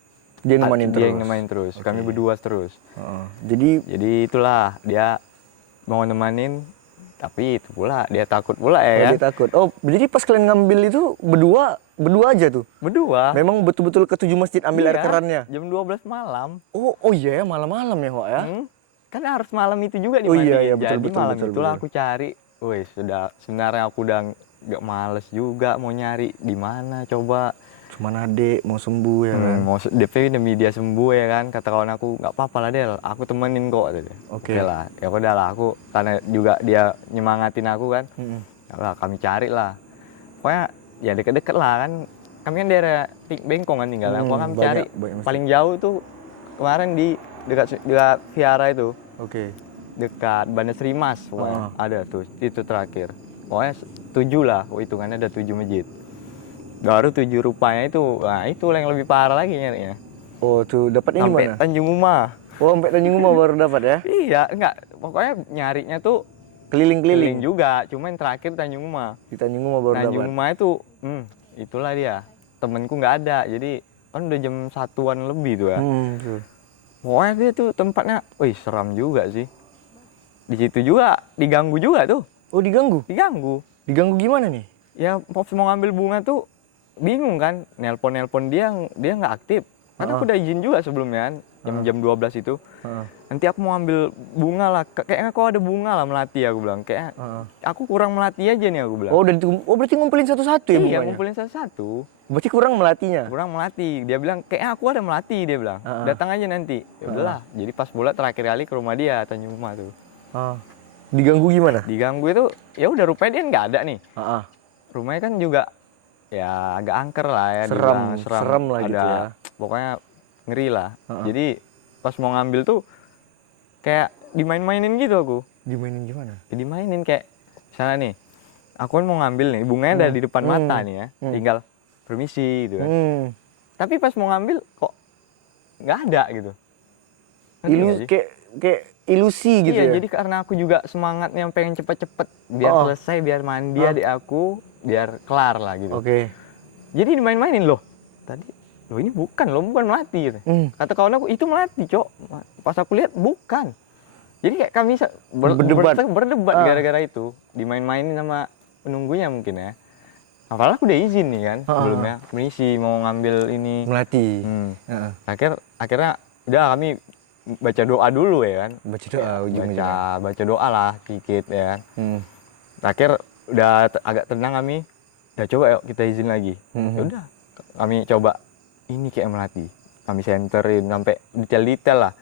Dia nemanin dia terus. yang nemanin terus. Oke. Kami berdua terus. Jadi Jadi itulah dia mau nemanin, tapi itu pula dia takut pula oh, ya. dia takut. Oh, jadi pas kalian ngambil itu berdua aja tuh. Berdua. Memang betul-betul ketujuh masjid ambil air Iya, kerannya. jam 12 malam. Oh iya ya, malam-malam ya, Wak ya. Kan harus malam itu juga Oh dimandiin. iya, iya, betul, Jadi betul, malam betul, itulah betul. aku cari. Wih, sudah sebenarnya aku udah gak males juga mau nyari di mana coba. Cuman adek mau sembuh ya kan. Mau DP demi dia sembuh ya kan. Kata kawan aku, nggak apa-apa lah Del, aku temenin kok. Oke. Oke lah, ya udah lah, aku karena juga dia nyemangatin aku kan. Ya lah, kami cari lah. Pokoknya ya deket-deket lah kan. Kami kan daerah Bengkong kan tinggal. Pokoknya kami banyak cari masjid. paling jauh tuh kemarin di dekat Viara itu, Oke. dekat Bandar Sri Mas. Pokoknya ada tuh, itu terakhir. Pokoknya 7 lah, hitungannya ada 7 masjid. Baru 7 rupanya itu, nah itu yang lebih parah lagi nyarinya. Oh tuh dapatnya di Sampai mana? Tanjung Uma. Oh sampai Tanjung Uma baru dapat ya? Iya, enggak. Pokoknya nyarinya tuh Keliling-keliling. keliling juga, cuman terakhir Tanjung Uma. Di Tanjung Uma baru Tanjung dapat. Uma itu, itulah dia. Temenku nggak ada, jadi kan udah jam 1-an lebih tuh ya. Tuh. Pokoknya dia tuh tempatnya, wih seram juga sih. Di situ juga diganggu juga tuh, Oh diganggu? diganggu. Diganggu gimana nih? Ya mau ngambil bunga tuh bingung kan, nelpon dia nggak aktif. Karena aku udah izin juga sebelumnya kan, jam 12 itu. Nanti aku mau ambil bunga lah, kayaknya kok ada bunga lah melati, aku bilang. Kayaknya aku kurang melati aja nih, aku bilang. Oh berarti ngumpulin satu-satu ya Iya, bunganya? ngumpulin satu-satu. Berarti kurang melatinya? Kurang melati. Dia bilang, kayaknya aku ada melati, dia bilang. Datang aja nanti. Ya udahlah. Jadi pas bola terakhir kali ke rumah dia, Tanjung Uma tuh. Diganggu gimana? Diganggu itu, ya udah rupanya dia nggak ada nih. Rumahnya Rumahnya kan juga ya agak angker lah ya. Seram, dibilang serem lah ada, gitu ya. Pokoknya ngeri lah. Jadi pas mau ngambil tuh kayak dimain-mainin gitu aku. Dimainin gimana? Ya, dimainin kayak misalnya nih, aku kan mau ngambil nih, bunganya ada di depan mata nih ya. Tinggal permisi gitu kan. Tapi pas mau ngambil kok nggak ada gitu. Ngerti nggak sih? Kayak ilusi gitu Iya, ya? jadi karena aku juga semangatnya pengen cepet-cepet biar selesai, biar mandi adik aku, biar kelar lah gitu. Oke. Jadi dimain-mainin loh. Tadi, loh ini bukan melati gitu. Kata kawan aku, itu melati, Cok. Pas aku lihat bukan. Jadi kayak kami berdebat gara-gara itu. Dimain-mainin sama penunggunya mungkin ya. Apalagi aku udah izin nih kan sebelumnya. Permisi mau ngambil ini. Melati. Akhirnya udah kami baca doa dulu ya kan. Baca doa ujung-ujungnya. Baca doa lah dikit ya kan. Terakhir udah agak tenang kami. Udah coba yuk kita izin lagi. Ya udah kami coba ini kayak melati. Kami senterin sampai detail-detail lah.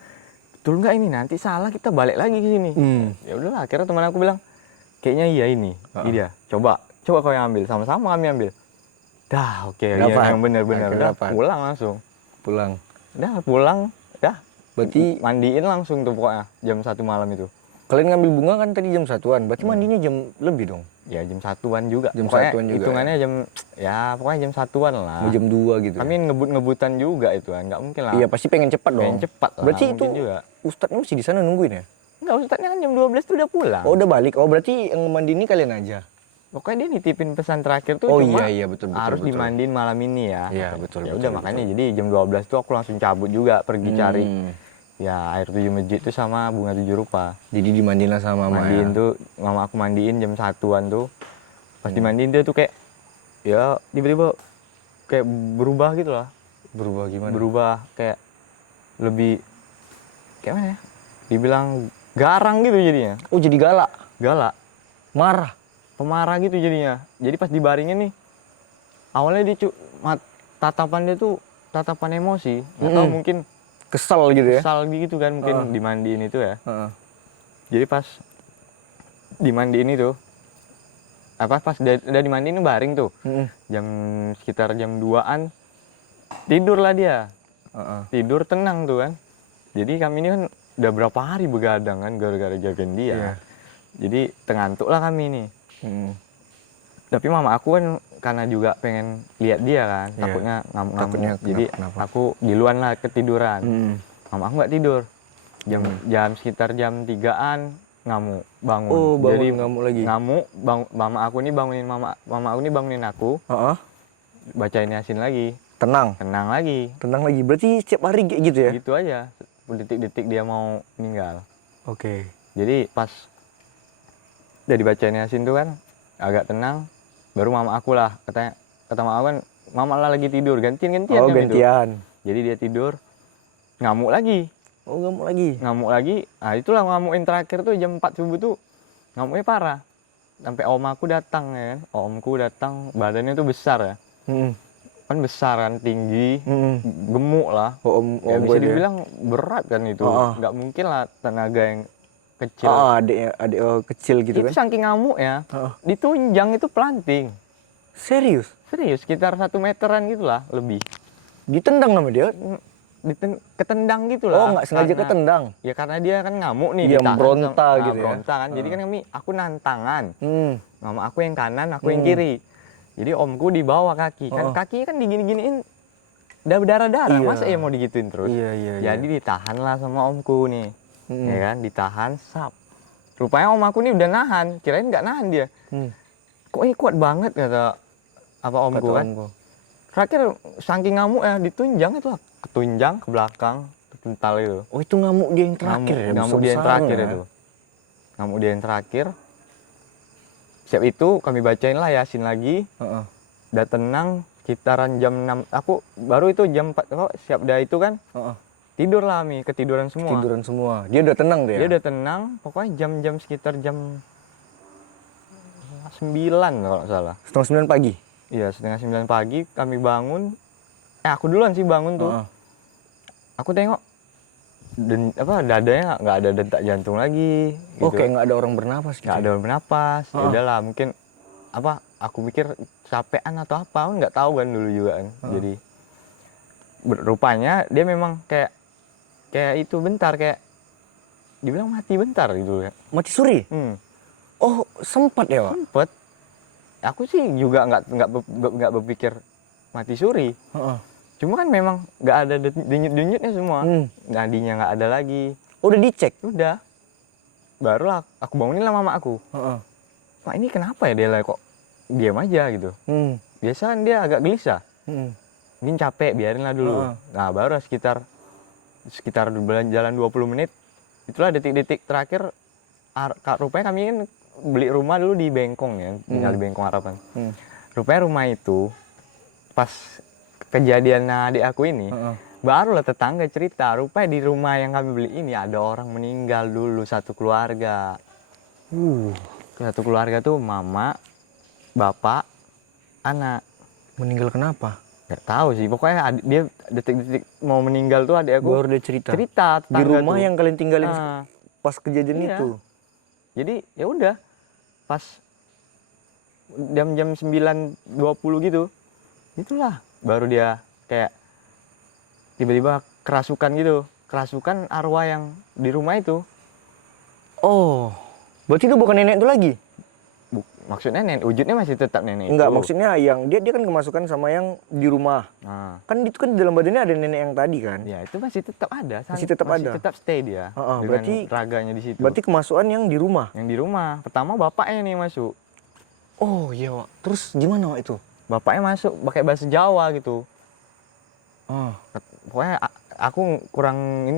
Betul nggak ini, nanti salah kita balik lagi ke sini. Ya udahlah, akhirnya teman aku bilang kayaknya iya ini. Iya, coba kau yang ambil, sama-sama kami ambil. Dah, oke, iya yang benar-benar. Udah pulang langsung. Udah pulang, dah. Berarti mandiin langsung tuh pokoknya jam 1 malam itu. kalian ngambil bunga kan tadi jam 1-an, berarti mandinya jam lebih dong? Ya jam 1-an juga. Jam Pokoknya 1-an juga. hitungannya pokoknya jam 1-an lah. Mau jam 2 gitu. Kami ngebut-ngebutan juga itu kan, nggak mungkin lah. Iya pasti pengen cepat dong. Pengen cepat lah. Berarti itu juga. ustadznya masih di sana nungguin ya? Enggak, ustadznya kan jam 12 tuh udah pulang. Oh udah balik. Oh berarti yang mandi ini kalian aja. Pokoknya dia nitipin pesan terakhir tuh Oh cuma iya betul harus dimandiin malam ini ya. Iya betul. Ya udah makanya jadi jam 12 tuh aku langsung cabut juga pergi cari ya air 7 masjid tuh sama bunga 7 rupa. Jadi dimandiin lah sama mama. Mandiin tuh mama aku mandiin jam 1-an tuh. Pas dimandiin dia tuh kayak ya tiba-tiba kayak berubah gitu lah. Berubah gimana? Berubah kayak lebih kayak mana ya? Dibilang garang gitu jadinya. Oh jadi galak. Galak. Marah. Pemarah gitu jadinya. Jadi pas dibaringin nih, awalnya dia tatapan dia tuh tatapan emosi. Atau mungkin Kesel gitu ya? kesal gitu kan, mungkin dimandiin itu ya. Jadi pas dimandiin itu, pas udah dimandiin baring tuh. Sekitar jam 2-an, tidur lah dia. Tidur tenang tuh kan. Jadi kami ini kan udah berapa hari begadang kan gara-gara jagain dia. Iya. Jadi tengantuk lah kami nih. Tapi mama aku kan karena juga pengen lihat dia kan, takutnya ngamuk-ngamuk. Jadi aku duluan lah ketiduran. Mama aku nggak tidur. Sekitar jam 3-an ngamuk, bangun. Oh, bangun Jadi ngamuk lagi. Ngamuk, mama aku nih bangunin aku, Heeh. bacain Yasin lagi, Tenang. tenang lagi. Tenang lagi. Berarti setiap hari kayak gitu ya? Gitu aja, detik-detik dia mau meninggal. Oke. Jadi pas udah dibacain Yasin tuh kan agak tenang, baru mama aku lah kata mama aku kan, mama lah lagi tidur, gantian Oh, kami tuh. gantian. Jadi dia tidur, ngamuk lagi. Oh, ngamuk lagi. Ngamuk lagi, nah itulah ngamukin terakhir tuh jam 4 subuh tuh, ngamuknya parah. Sampai om aku datang ya kan, omku datang, badannya tuh besar ya. Hmm. Kan besar kan, tinggi, Hmm. gemuk lah. Oh, om Ya bisa gue dia. dibilang berat kan itu, nggak mungkin lah tenaga yang kecil. Adik kecil gitu Itu kan? saking ngamuk ya, Heeh. ditunjang itu pelanting. Serius? Serius, sekitar 1 meteran gitulah lebih. Ditendang sama dia? Ketendang gitu Oh, lah. nggak sengaja ketendang? Ya karena dia kan ngamuk nih. Iya, ditahan berontak gitu ya? berontak kan. Jadi kan aku nahan tangan. Mama aku yang kanan, aku yang kiri. Jadi omku di bawah kaki. Kan kakinya kan digini-giniin udah berdarah-darah. Iya. Masa ya mau digituin terus? Iya. Jadi ditahan lah sama omku nih. Ya kan, ditahan, sap. Rupanya om aku nih udah nahan. Kirain nggak nahan dia. Kok ini kuat banget kata omku kan. Terakhir saking ngamuk ya ditunjang itu lah. Ketunjang ke belakang, kental itu. Oh, itu ngamuk dia yang terakhir ya? Ngamuk dia yang terakhir itu. Ngamuk dia yang terakhir. Siap itu kami bacain lah Yasin lagi. Udah tenang, sekitaran jam 6. Aku baru itu jam 4, siap dah itu kan. Tidur lah kami, ketiduran semua. Ketiduran semua. Dia udah tenang dia? Dia udah tenang, pokoknya jam-jam sekitar jam 9 kalau nggak salah. 8:30 pagi? Iya, 8:30 pagi kami bangun. Aku duluan sih bangun tuh. Aku tengok dadanya nggak ada detak jantung lagi. Oh, Gitu. kayak nggak ada orang bernapas gitu? Nggak ada orang bernapas. Ya udahlah, mungkin aku pikir capean atau apa, nggak tahu kan dulu juga kan. Jadi rupanya dia memang kayak itu bentar, kayak dibilang mati bentar gitu ya. Mati suri? Oh, sempat ya, Pak? Sempet. Aku sih juga nggak berpikir mati suri. Cuma kan memang nggak ada denyut-denyutnya semua. Nadinya nggak ada lagi. Oh, udah dicek? Udah. Barulah aku bangunin lah mama aku. Pak, ini kenapa ya dia lah kok diam aja gitu. Biasa kan dia agak gelisah. Mungkin capek, biarinlah dulu. Nah, baru sekitar jalan 20 menit. Itulah detik-detik terakhir. Rupanya kami kan beli rumah dulu di Bengkong ya, tinggal di Bengkong Harapan. Rupanya rumah itu pas kejadian adik aku ini, barulah tetangga cerita, rupanya di rumah yang kami beli ini ada orang meninggal dulu, satu keluarga. Satu keluarga tuh mama, bapak, anak. Meninggal kenapa? Nggak tahu sih, pokoknya dia detik-detik mau meninggal tuh adik aku baru dia cerita di di rumah tuh. yang kalian tinggalin pas kejadian Iya. itu. Jadi ya udah pas jam 9.20 gitu, itulah baru dia kayak tiba-tiba kerasukan arwah yang di rumah itu. Oh, berarti itu bukan nenek itu lagi? Maksudnya wujudnya masih tetap nenek Enggak, itu. maksudnya yang dia kan kemasukan sama yang di rumah. Nah, Kan itu kan di dalam badannya ada nenek yang tadi kan? ya itu masih tetap ada. Masih tetap ada? tetap stay dia dengan berarti- raganya di situ. Berarti kemasukan yang di rumah. Yang di rumah. Pertama bapaknya nih masuk. Oh iya, Wak. Terus gimana, Wak, itu? Bapaknya masuk pakai bahasa Jawa gitu. Oh. Pokoknya aku kurang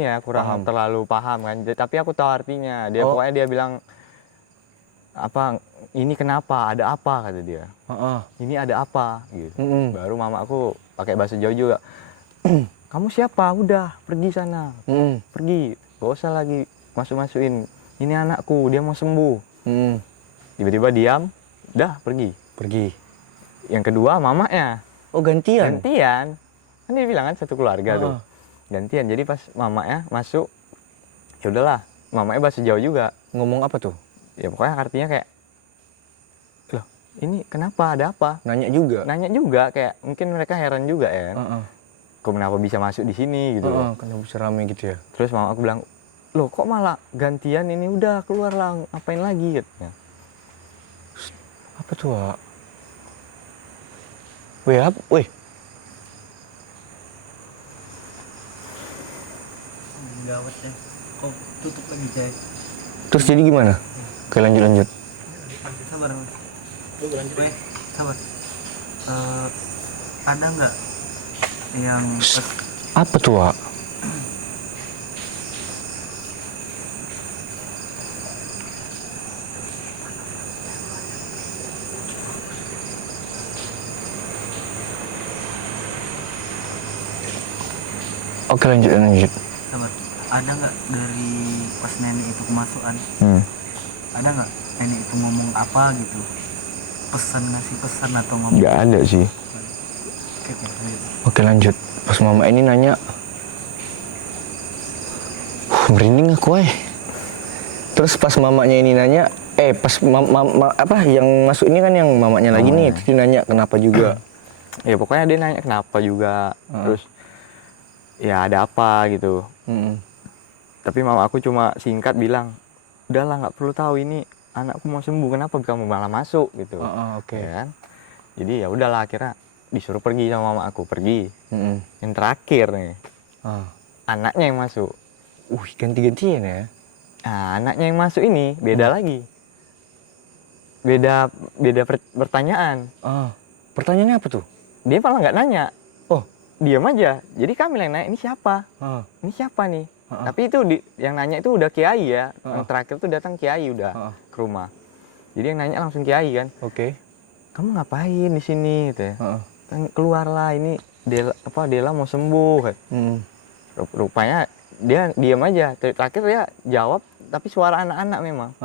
terlalu paham kan. Tapi aku tahu artinya. Pokoknya dia bilang ini kenapa? Ada apa kata dia. Ini ada apa gitu. Baru mama aku pakai bahasa Jawa juga. Kamu siapa? Udah, pergi sana. Pergi. Gak usah lagi masuk-masukin. Ini anakku, dia mau sembuh. Tiba-tiba diam, udah pergi. Yang kedua mamanya. Oh, gantian? Gantian. Kan dia bilang kan satu keluarga tuh. Gantian. Jadi pas mamanya masuk, ya udahlah. Mamanya bahasa Jawa juga. Ngomong apa tuh? Ya pokoknya artinya kayak, loh ini kenapa, ada apa? Nanya juga? Kayak mungkin mereka heran juga ya. Kok kenapa bisa masuk di sini gitu. Kenapa bisa rame gitu ya? Terus mama aku bilang, loh kok malah gantian ini, udah keluar lah, ngapain lagi katanya. Apa tuh, Wak? Weh. Gawat ya. Kok tutup lagi, Jay? Terus jadi gimana? Oke, lanjut. Sabar. Weh, sabar. Ada nggak yang Apa tuh, Wak? Oke, lanjut. sabar. Ada nggak dari pas nenek itu kemasukan? Ada nggak nenek itu ngomong apa gitu? Ngasih pesan atau ngomong? Nggak ada sih. Oke, lanjut. Oke, lanjut. Pas mama ini nanya, merinding aku, Terus pas mamanya ini nanya, pas apa yang masuk ini kan yang mamanya lagi nih, terus dia nanya kenapa juga. Ya pokoknya dia nanya kenapa juga, terus ya ada apa gitu. Tapi mama aku cuma singkat bilang, udahlah nggak perlu tahu, ini anakku mau sembuh, kenapa kamu malah masuk gitu. Oke. Ya kan? Jadi ya udahlah, akhirnya disuruh pergi sama mama aku, pergi. Yang terakhir nih, anaknya yang masuk. Ganti-gantian ya. Nah, anaknya yang masuk ini beda lagi. Beda pertanyaan. Pertanyaannya apa tuh? Dia malah nggak nanya. Oh, Diam aja. Jadi kami yang nanya, ini siapa? Ini siapa nih? Tapi itu yang nanya itu udah kiai ya. Yang terakhir tuh datang kiai udah ke rumah. Jadi yang nanya langsung kiai kan. Oke. Kamu ngapain di sini gitu ya? Kan keluarlah, ini Dela mau sembuh kan. Rupanya dia diam aja. Terakhir dia jawab tapi suara anak-anak memang.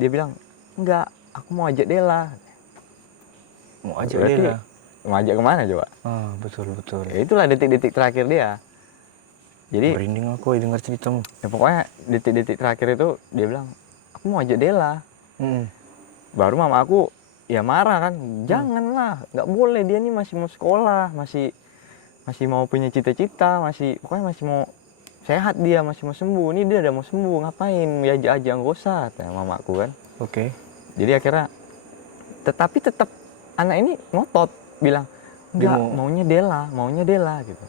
Dia bilang, enggak, aku mau ajak Dela. Mau ajak Berarti Dela. mau ajak kemana coba? Betul. Ya itulah detik-detik terakhir dia. Jadi Merinding aku dengar ceritamu. ya pokoknya detik-detik terakhir itu dia bilang, aku mau ajak Dela. Baru mama aku ya marah kan, janganlah, nggak boleh, dia nih masih mau sekolah, masih mau punya cita-cita, pokoknya masih mau sehat, dia masih mau sembuh. Ini dia udah mau sembuh, ngapain diajak aja, nggak usah, tanya mamaku kan. Oke. Jadi akhirnya tetap anak ini ngotot bilang, enggak, maunya Dela gitu.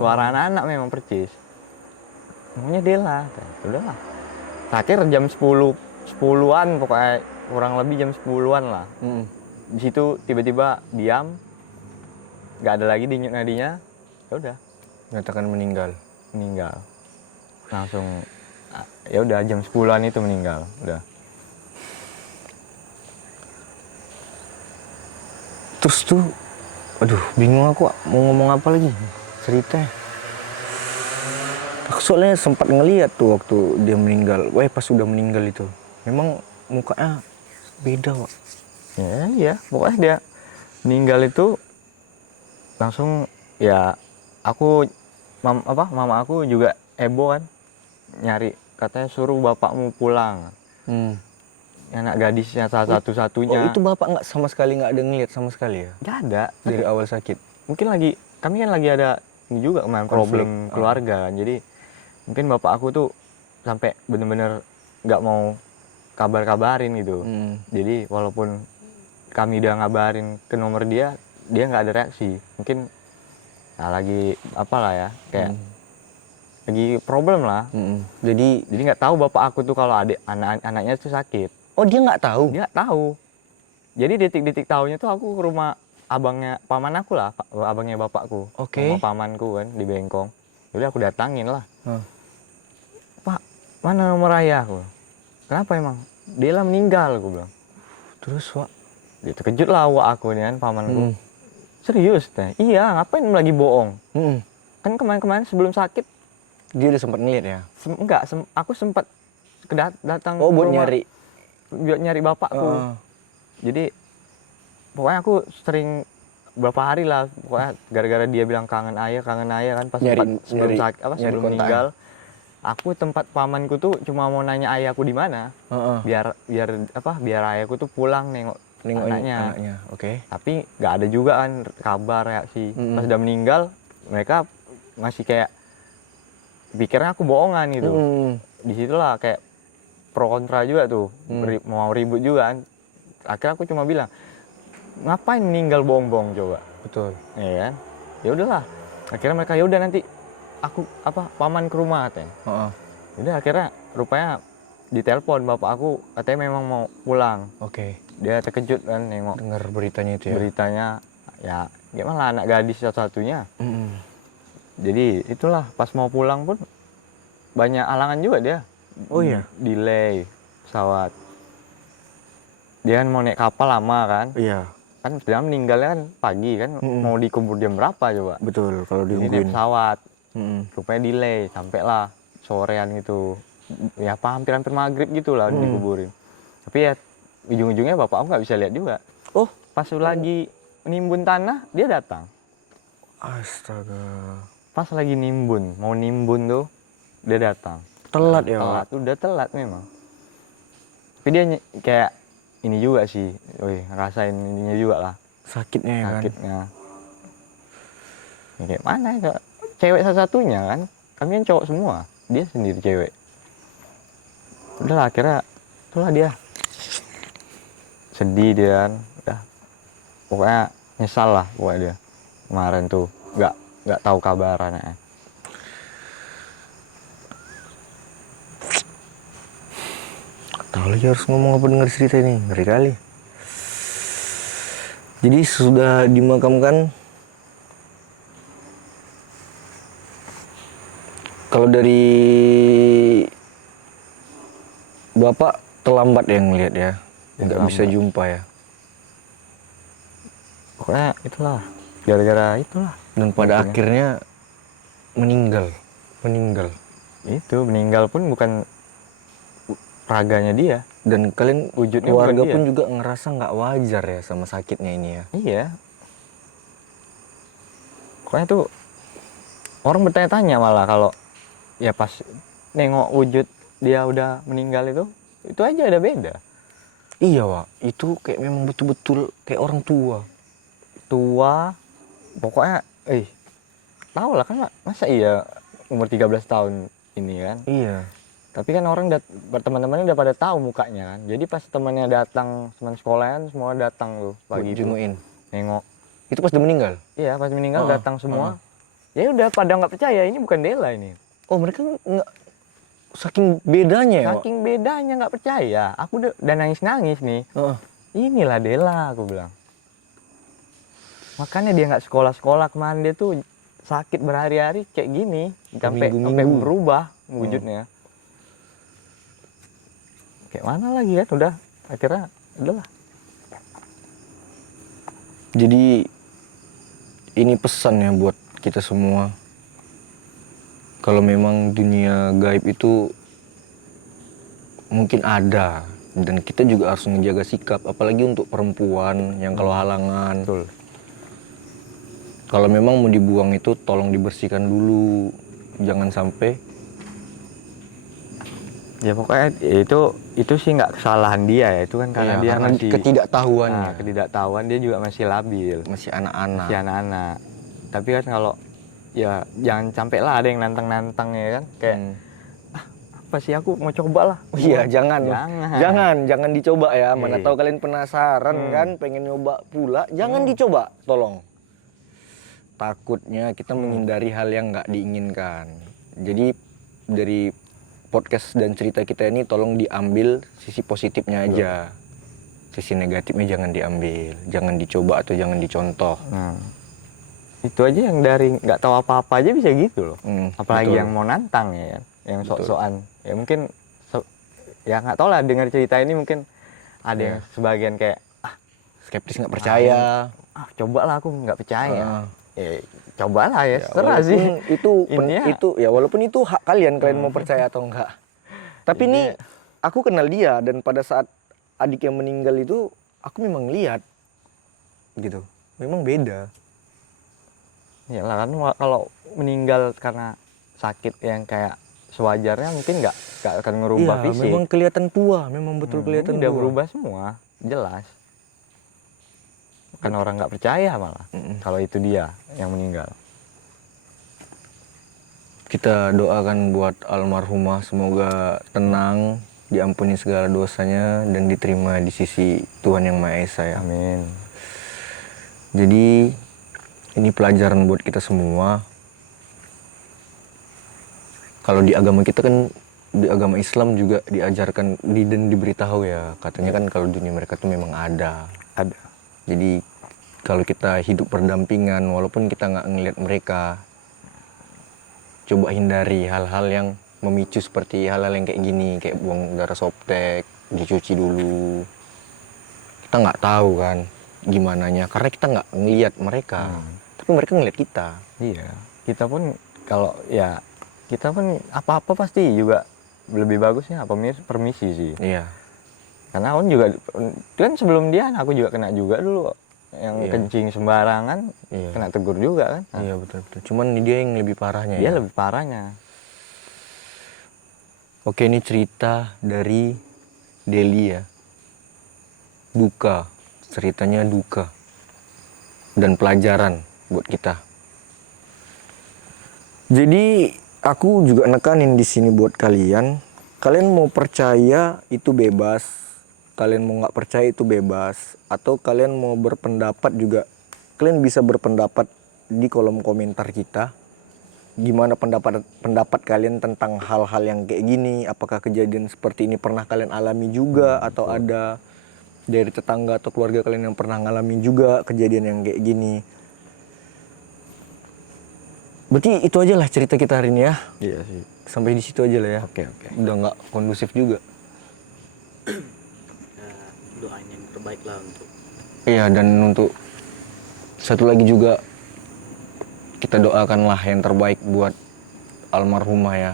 Suara anak-anak memang percis. Maunya Dela. Udahlah. Terakhir jam 10-an pokoknya, kurang lebih jam 10-an lah. Di situ tiba-tiba diam. Enggak ada lagi denyut nadinya. Ya udah, Nyatakan meninggal. Langsung ya udah jam 10-an itu meninggal. Udah. Terus tuh, aduh, bingung aku mau ngomong apa lagi cerita. Aku soalnya sempat ngeliat tuh waktu dia meninggal. Pas sudah meninggal itu, memang mukanya beda, Wak. Ya, pokoknya dia meninggal itu langsung ya mama aku juga heboh kan, nyari, katanya suruh bapakmu pulang. Anak gadisnya salah satu-satunya. Itu bapak nggak sama sekali nggak ada ngeliat sama sekali ya? Nggak ada. Dari awal sakit? Mungkin kami kan lagi ada ini juga kemarin problem keluarga kan. Jadi mungkin bapak aku tuh sampai bener-bener nggak mau kabarin gitu. Jadi walaupun kami udah ngabarin ke nomor dia nggak ada reaksi. Mungkin lagi apalah ya, kayak lagi problem lah. Jadi nggak tahu bapak aku tuh kalau anaknya tuh sakit. Oh, dia nggak tahu? Dia nggak tahu. Jadi detik-detik tahunya tuh aku ke rumah abangnya paman aku lah, abangnya bapakku. Oke. Rumah pamanku kan di Bengkong. Jadi aku datangin lah. Pak, mana nomor ayah? Aku. Kenapa emang? Dela meninggal, aku bilang. Terus, Wak? Dia terkejut lah aku nih kan, pamanku. Serius teh? Iya, ngapain lagi bohong? Kan kemarin-kemarin sebelum sakit dia udah sempat ngeliat ya? Aku sempat datang buat rumah, nyari nyari bapakku. Jadi pokoknya aku sering berapa hari lah, pokoknya gara-gara dia bilang kangen ayah kan, pas sebelum meninggal. Aku tempat pamanku tuh cuma mau nanya ayahku di mana, biar ayahku tuh pulang nengok anaknya. Oke. Tapi nggak ada juga kan kabar reaksi. Pas udah meninggal, mereka masih kayak pikirnya aku bohongan gitu. Disitulah kayak pro kontra juga tuh, mau ribut juga kan. Akhirnya aku cuma bilang, ngapain meninggal bohong-bohong coba. Betul. Iya kan? Ya udahlah. Akhirnya mereka, ya udah nanti aku paman ke rumah katanya. Udah akhirnya rupanya ditelepon bapak aku, katanya memang mau pulang. Oke. Dia terkejut kan nengok Dengar beritanya itu ya. beritanya, ya gimana anak gadis satu-satunya. Mm-mm. Jadi itulah pas mau pulang pun banyak halangan juga dia. Oh iya. Delay pesawat. Dia kan mau naik kapal lama kan. Iya. Kan dia meninggalnya kan pagi kan. Mm-mm. Mau dikubur jam berapa coba? Betul, kalau Ini dia diungguin. pesawat. Mm-mm. Rupanya delay, sampailah sorean gitu. Ya apa hampir-hampir maghrib gitu lah dikuburin. Tapi ya ujung-ujungnya bapak aku nggak bisa lihat juga. Oh, Pas lagi nimbun tanah dia datang. astaga. Pas lagi nimbun, mau nimbun tuh dia datang. Telat ya. Telat, udah telat memang. Tapi dia kayak ini juga sih, ngerasain ininya juga lah, Sakitnya ya kan. sakitnya. Ya, kayak mana ya, cewek satu-satunya kan, kami kan cowok semua, dia sendiri cewek. Udah lah, akhirnya itulah dia. Sedih dia kan, udah. Pokoknya nyesal lah pokoknya dia. Kemarin tuh, nggak tahu kabar anaknya. Tahu lagi harus ngomong apa dengar cerita ini, ngeri kali. Jadi sudah dimakamkan. Kalau dari Bapak terlambat ya ngelihat ya, nggak bisa Terlambat. jumpa ya. Pokoknya itulah, gara-gara itulah. Dan pada Mungkin ya. akhirnya meninggal. Itu meninggal pun bukan raganya dia. Dan kalian Wujudnya keluarga bukan dia. pun juga ngerasa nggak wajar ya sama sakitnya ini ya. Iya. Pokoknya tuh orang bertanya-tanya malah kalau ya pas nengok wujud dia udah meninggal itu aja ada beda. Iya Wak, itu kayak memang betul-betul kayak orang tua. Tua, pokoknya, tau lah kan masa iya umur 13 tahun ini kan. Iya. Tapi kan orang teman-temannya udah pada tahu mukanya kan. Jadi pas temannya datang, teman sekolahan semua datang tuh pagi itu. Junguin. Nengok. Itu pas dia meninggal. Iya, pas meninggal Heeh, datang semua. Ya udah pada nggak percaya ini bukan Dela ini. Oh mereka nggak, saking bedanya ya Wak? Saking bedanya nggak percaya. Aku udah nangis-nangis nih. Heeh. Inilah Dela, aku bilang. Makanya dia nggak sekolah-sekolah kemarin, dia tuh sakit berhari-hari kayak gini sampai Berminggu-minggu. berubah wujudnya. Kayak mana lagi kan udah akhirnya udahlah. Jadi ini pesan ya buat kita semua. Kalau memang dunia gaib itu mungkin ada dan kita juga harus menjaga sikap, apalagi untuk perempuan yang kalau halangan. Betul. Kalau memang mau dibuang itu tolong dibersihkan dulu, jangan sampai. Ya pokoknya itu sih nggak kesalahan dia ya, itu kan karena Ya, dia karena masih ketidaktahuannya, ketidaktahuan, dia juga masih labil, masih anak-anak. masih anak-anak. Tapi kan kalau ya jangan sampai lah ada yang nantang-nantang ya kan, kayak apa sih aku mau coba lah. Iya, jangan dicoba ya. Mana Iya. tahu kalian penasaran kan, pengen nyoba pula, jangan dicoba, tolong. Takutnya kita menghindari hal yang nggak diinginkan. Jadi dari podcast dan cerita kita ini tolong diambil sisi positifnya aja. Sisi negatifnya jangan diambil, jangan dicoba atau jangan dicontoh. Nah, itu aja yang dari nggak tahu apa-apa aja bisa gitu loh. Apalagi betul. yang mau nantang ya kan, yang sok-sokan. Ya mungkin ya nggak tahu lah, dengar cerita ini mungkin ada yang sebagian kayak skeptis, nggak percaya. Cobalah, aku nggak percaya. Cobalah ya, seterah Walaupun sih. Ininya- itu ya walaupun itu hak kalian mau percaya atau enggak. Tapi ini aku kenal dia dan pada saat adik yang meninggal itu aku memang lihat gitu. Memang beda. Ya lah kan kalau meninggal karena sakit yang kayak sewajarnya mungkin nggak akan ngerubah Iya, fisik. memang kelihatan tua, memang betul kelihatan Ini udah tua. berubah semua, jelas. Kan orang nggak percaya malah kalau itu dia yang meninggal. Kita doakan buat almarhumah semoga tenang, diampuni segala dosanya dan diterima di sisi Tuhan Yang Maha Esa ya. Amin. Jadi ini pelajaran buat kita semua. Kalau di agama kita kan di agama Islam juga diajarkan dan diberitahu ya, katanya kan kalau dunia mereka tuh memang ada. Jadi kalau kita hidup berdampingan walaupun kita nggak ngelihat mereka, coba hindari hal-hal yang memicu seperti hal-hal yang kayak gini, kayak buang udara softtek, dicuci dulu. Kita nggak tahu kan gimananya, karena kita nggak ngelihat mereka, tapi mereka ngelihat kita. Iya, kita pun kalau ya kita pun apa-apa pasti juga lebih bagusnya permisi sih. Iya. Karena aku juga kan sebelum dia aku juga kena juga dulu yang Iya. kencing sembarangan, Iya. kena tegur juga kan. Nah, Iya betul-betul. Cuman dia yang lebih parahnya dia ya. lebih parahnya. Oke, ini cerita dari Delia. Duka, ceritanya duka dan pelajaran buat kita. Jadi aku juga nekanin di sini buat kalian. Kalian mau percaya itu bebas, kalian mau nggak percaya itu bebas, atau kalian mau berpendapat juga, kalian bisa berpendapat di kolom komentar kita. Gimana pendapat kalian tentang hal-hal yang kayak gini? Apakah kejadian seperti ini pernah kalian alami juga, atau ada dari tetangga atau keluarga kalian yang pernah ngalamin juga kejadian yang kayak gini? Berarti itu aja lah cerita kita hari ini ya. Iya sih. Sampai di situ aja lah ya. Oke. Udah nggak kondusif juga. Ya, doain yang terbaik lah untuk Iya, dan untuk satu lagi juga kita doakanlah yang terbaik buat almarhumah ya.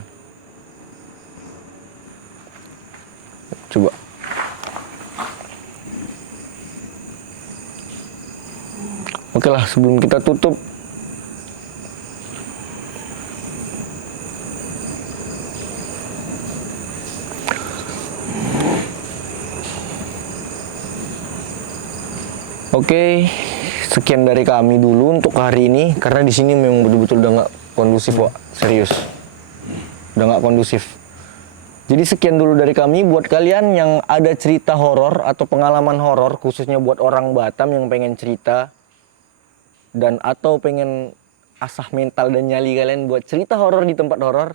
Coba. Oke lah, sebelum kita tutup, oke, sekian dari kami dulu untuk hari ini, karena di sini memang betul-betul udah nggak kondusif, Wak. Serius, udah nggak kondusif. Jadi sekian dulu dari kami. Buat kalian yang ada cerita horor atau pengalaman horor, khususnya buat orang Batam yang pengen cerita dan atau pengen asah mental dan nyali kalian buat cerita horor di tempat horor,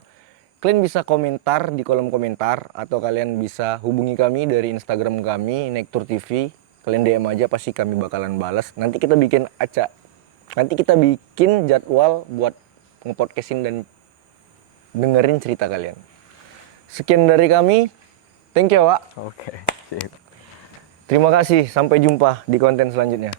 kalian bisa komentar di kolom komentar, atau kalian bisa hubungi kami dari Instagram kami Nektur TV. Kalian DM aja, pasti kami bakalan balas. Nanti kita bikin jadwal buat ngepodcastin dan dengerin cerita kalian. Sekian dari kami. Thank you, Wak. Oke. Sip. Terima kasih. Sampai jumpa di konten selanjutnya.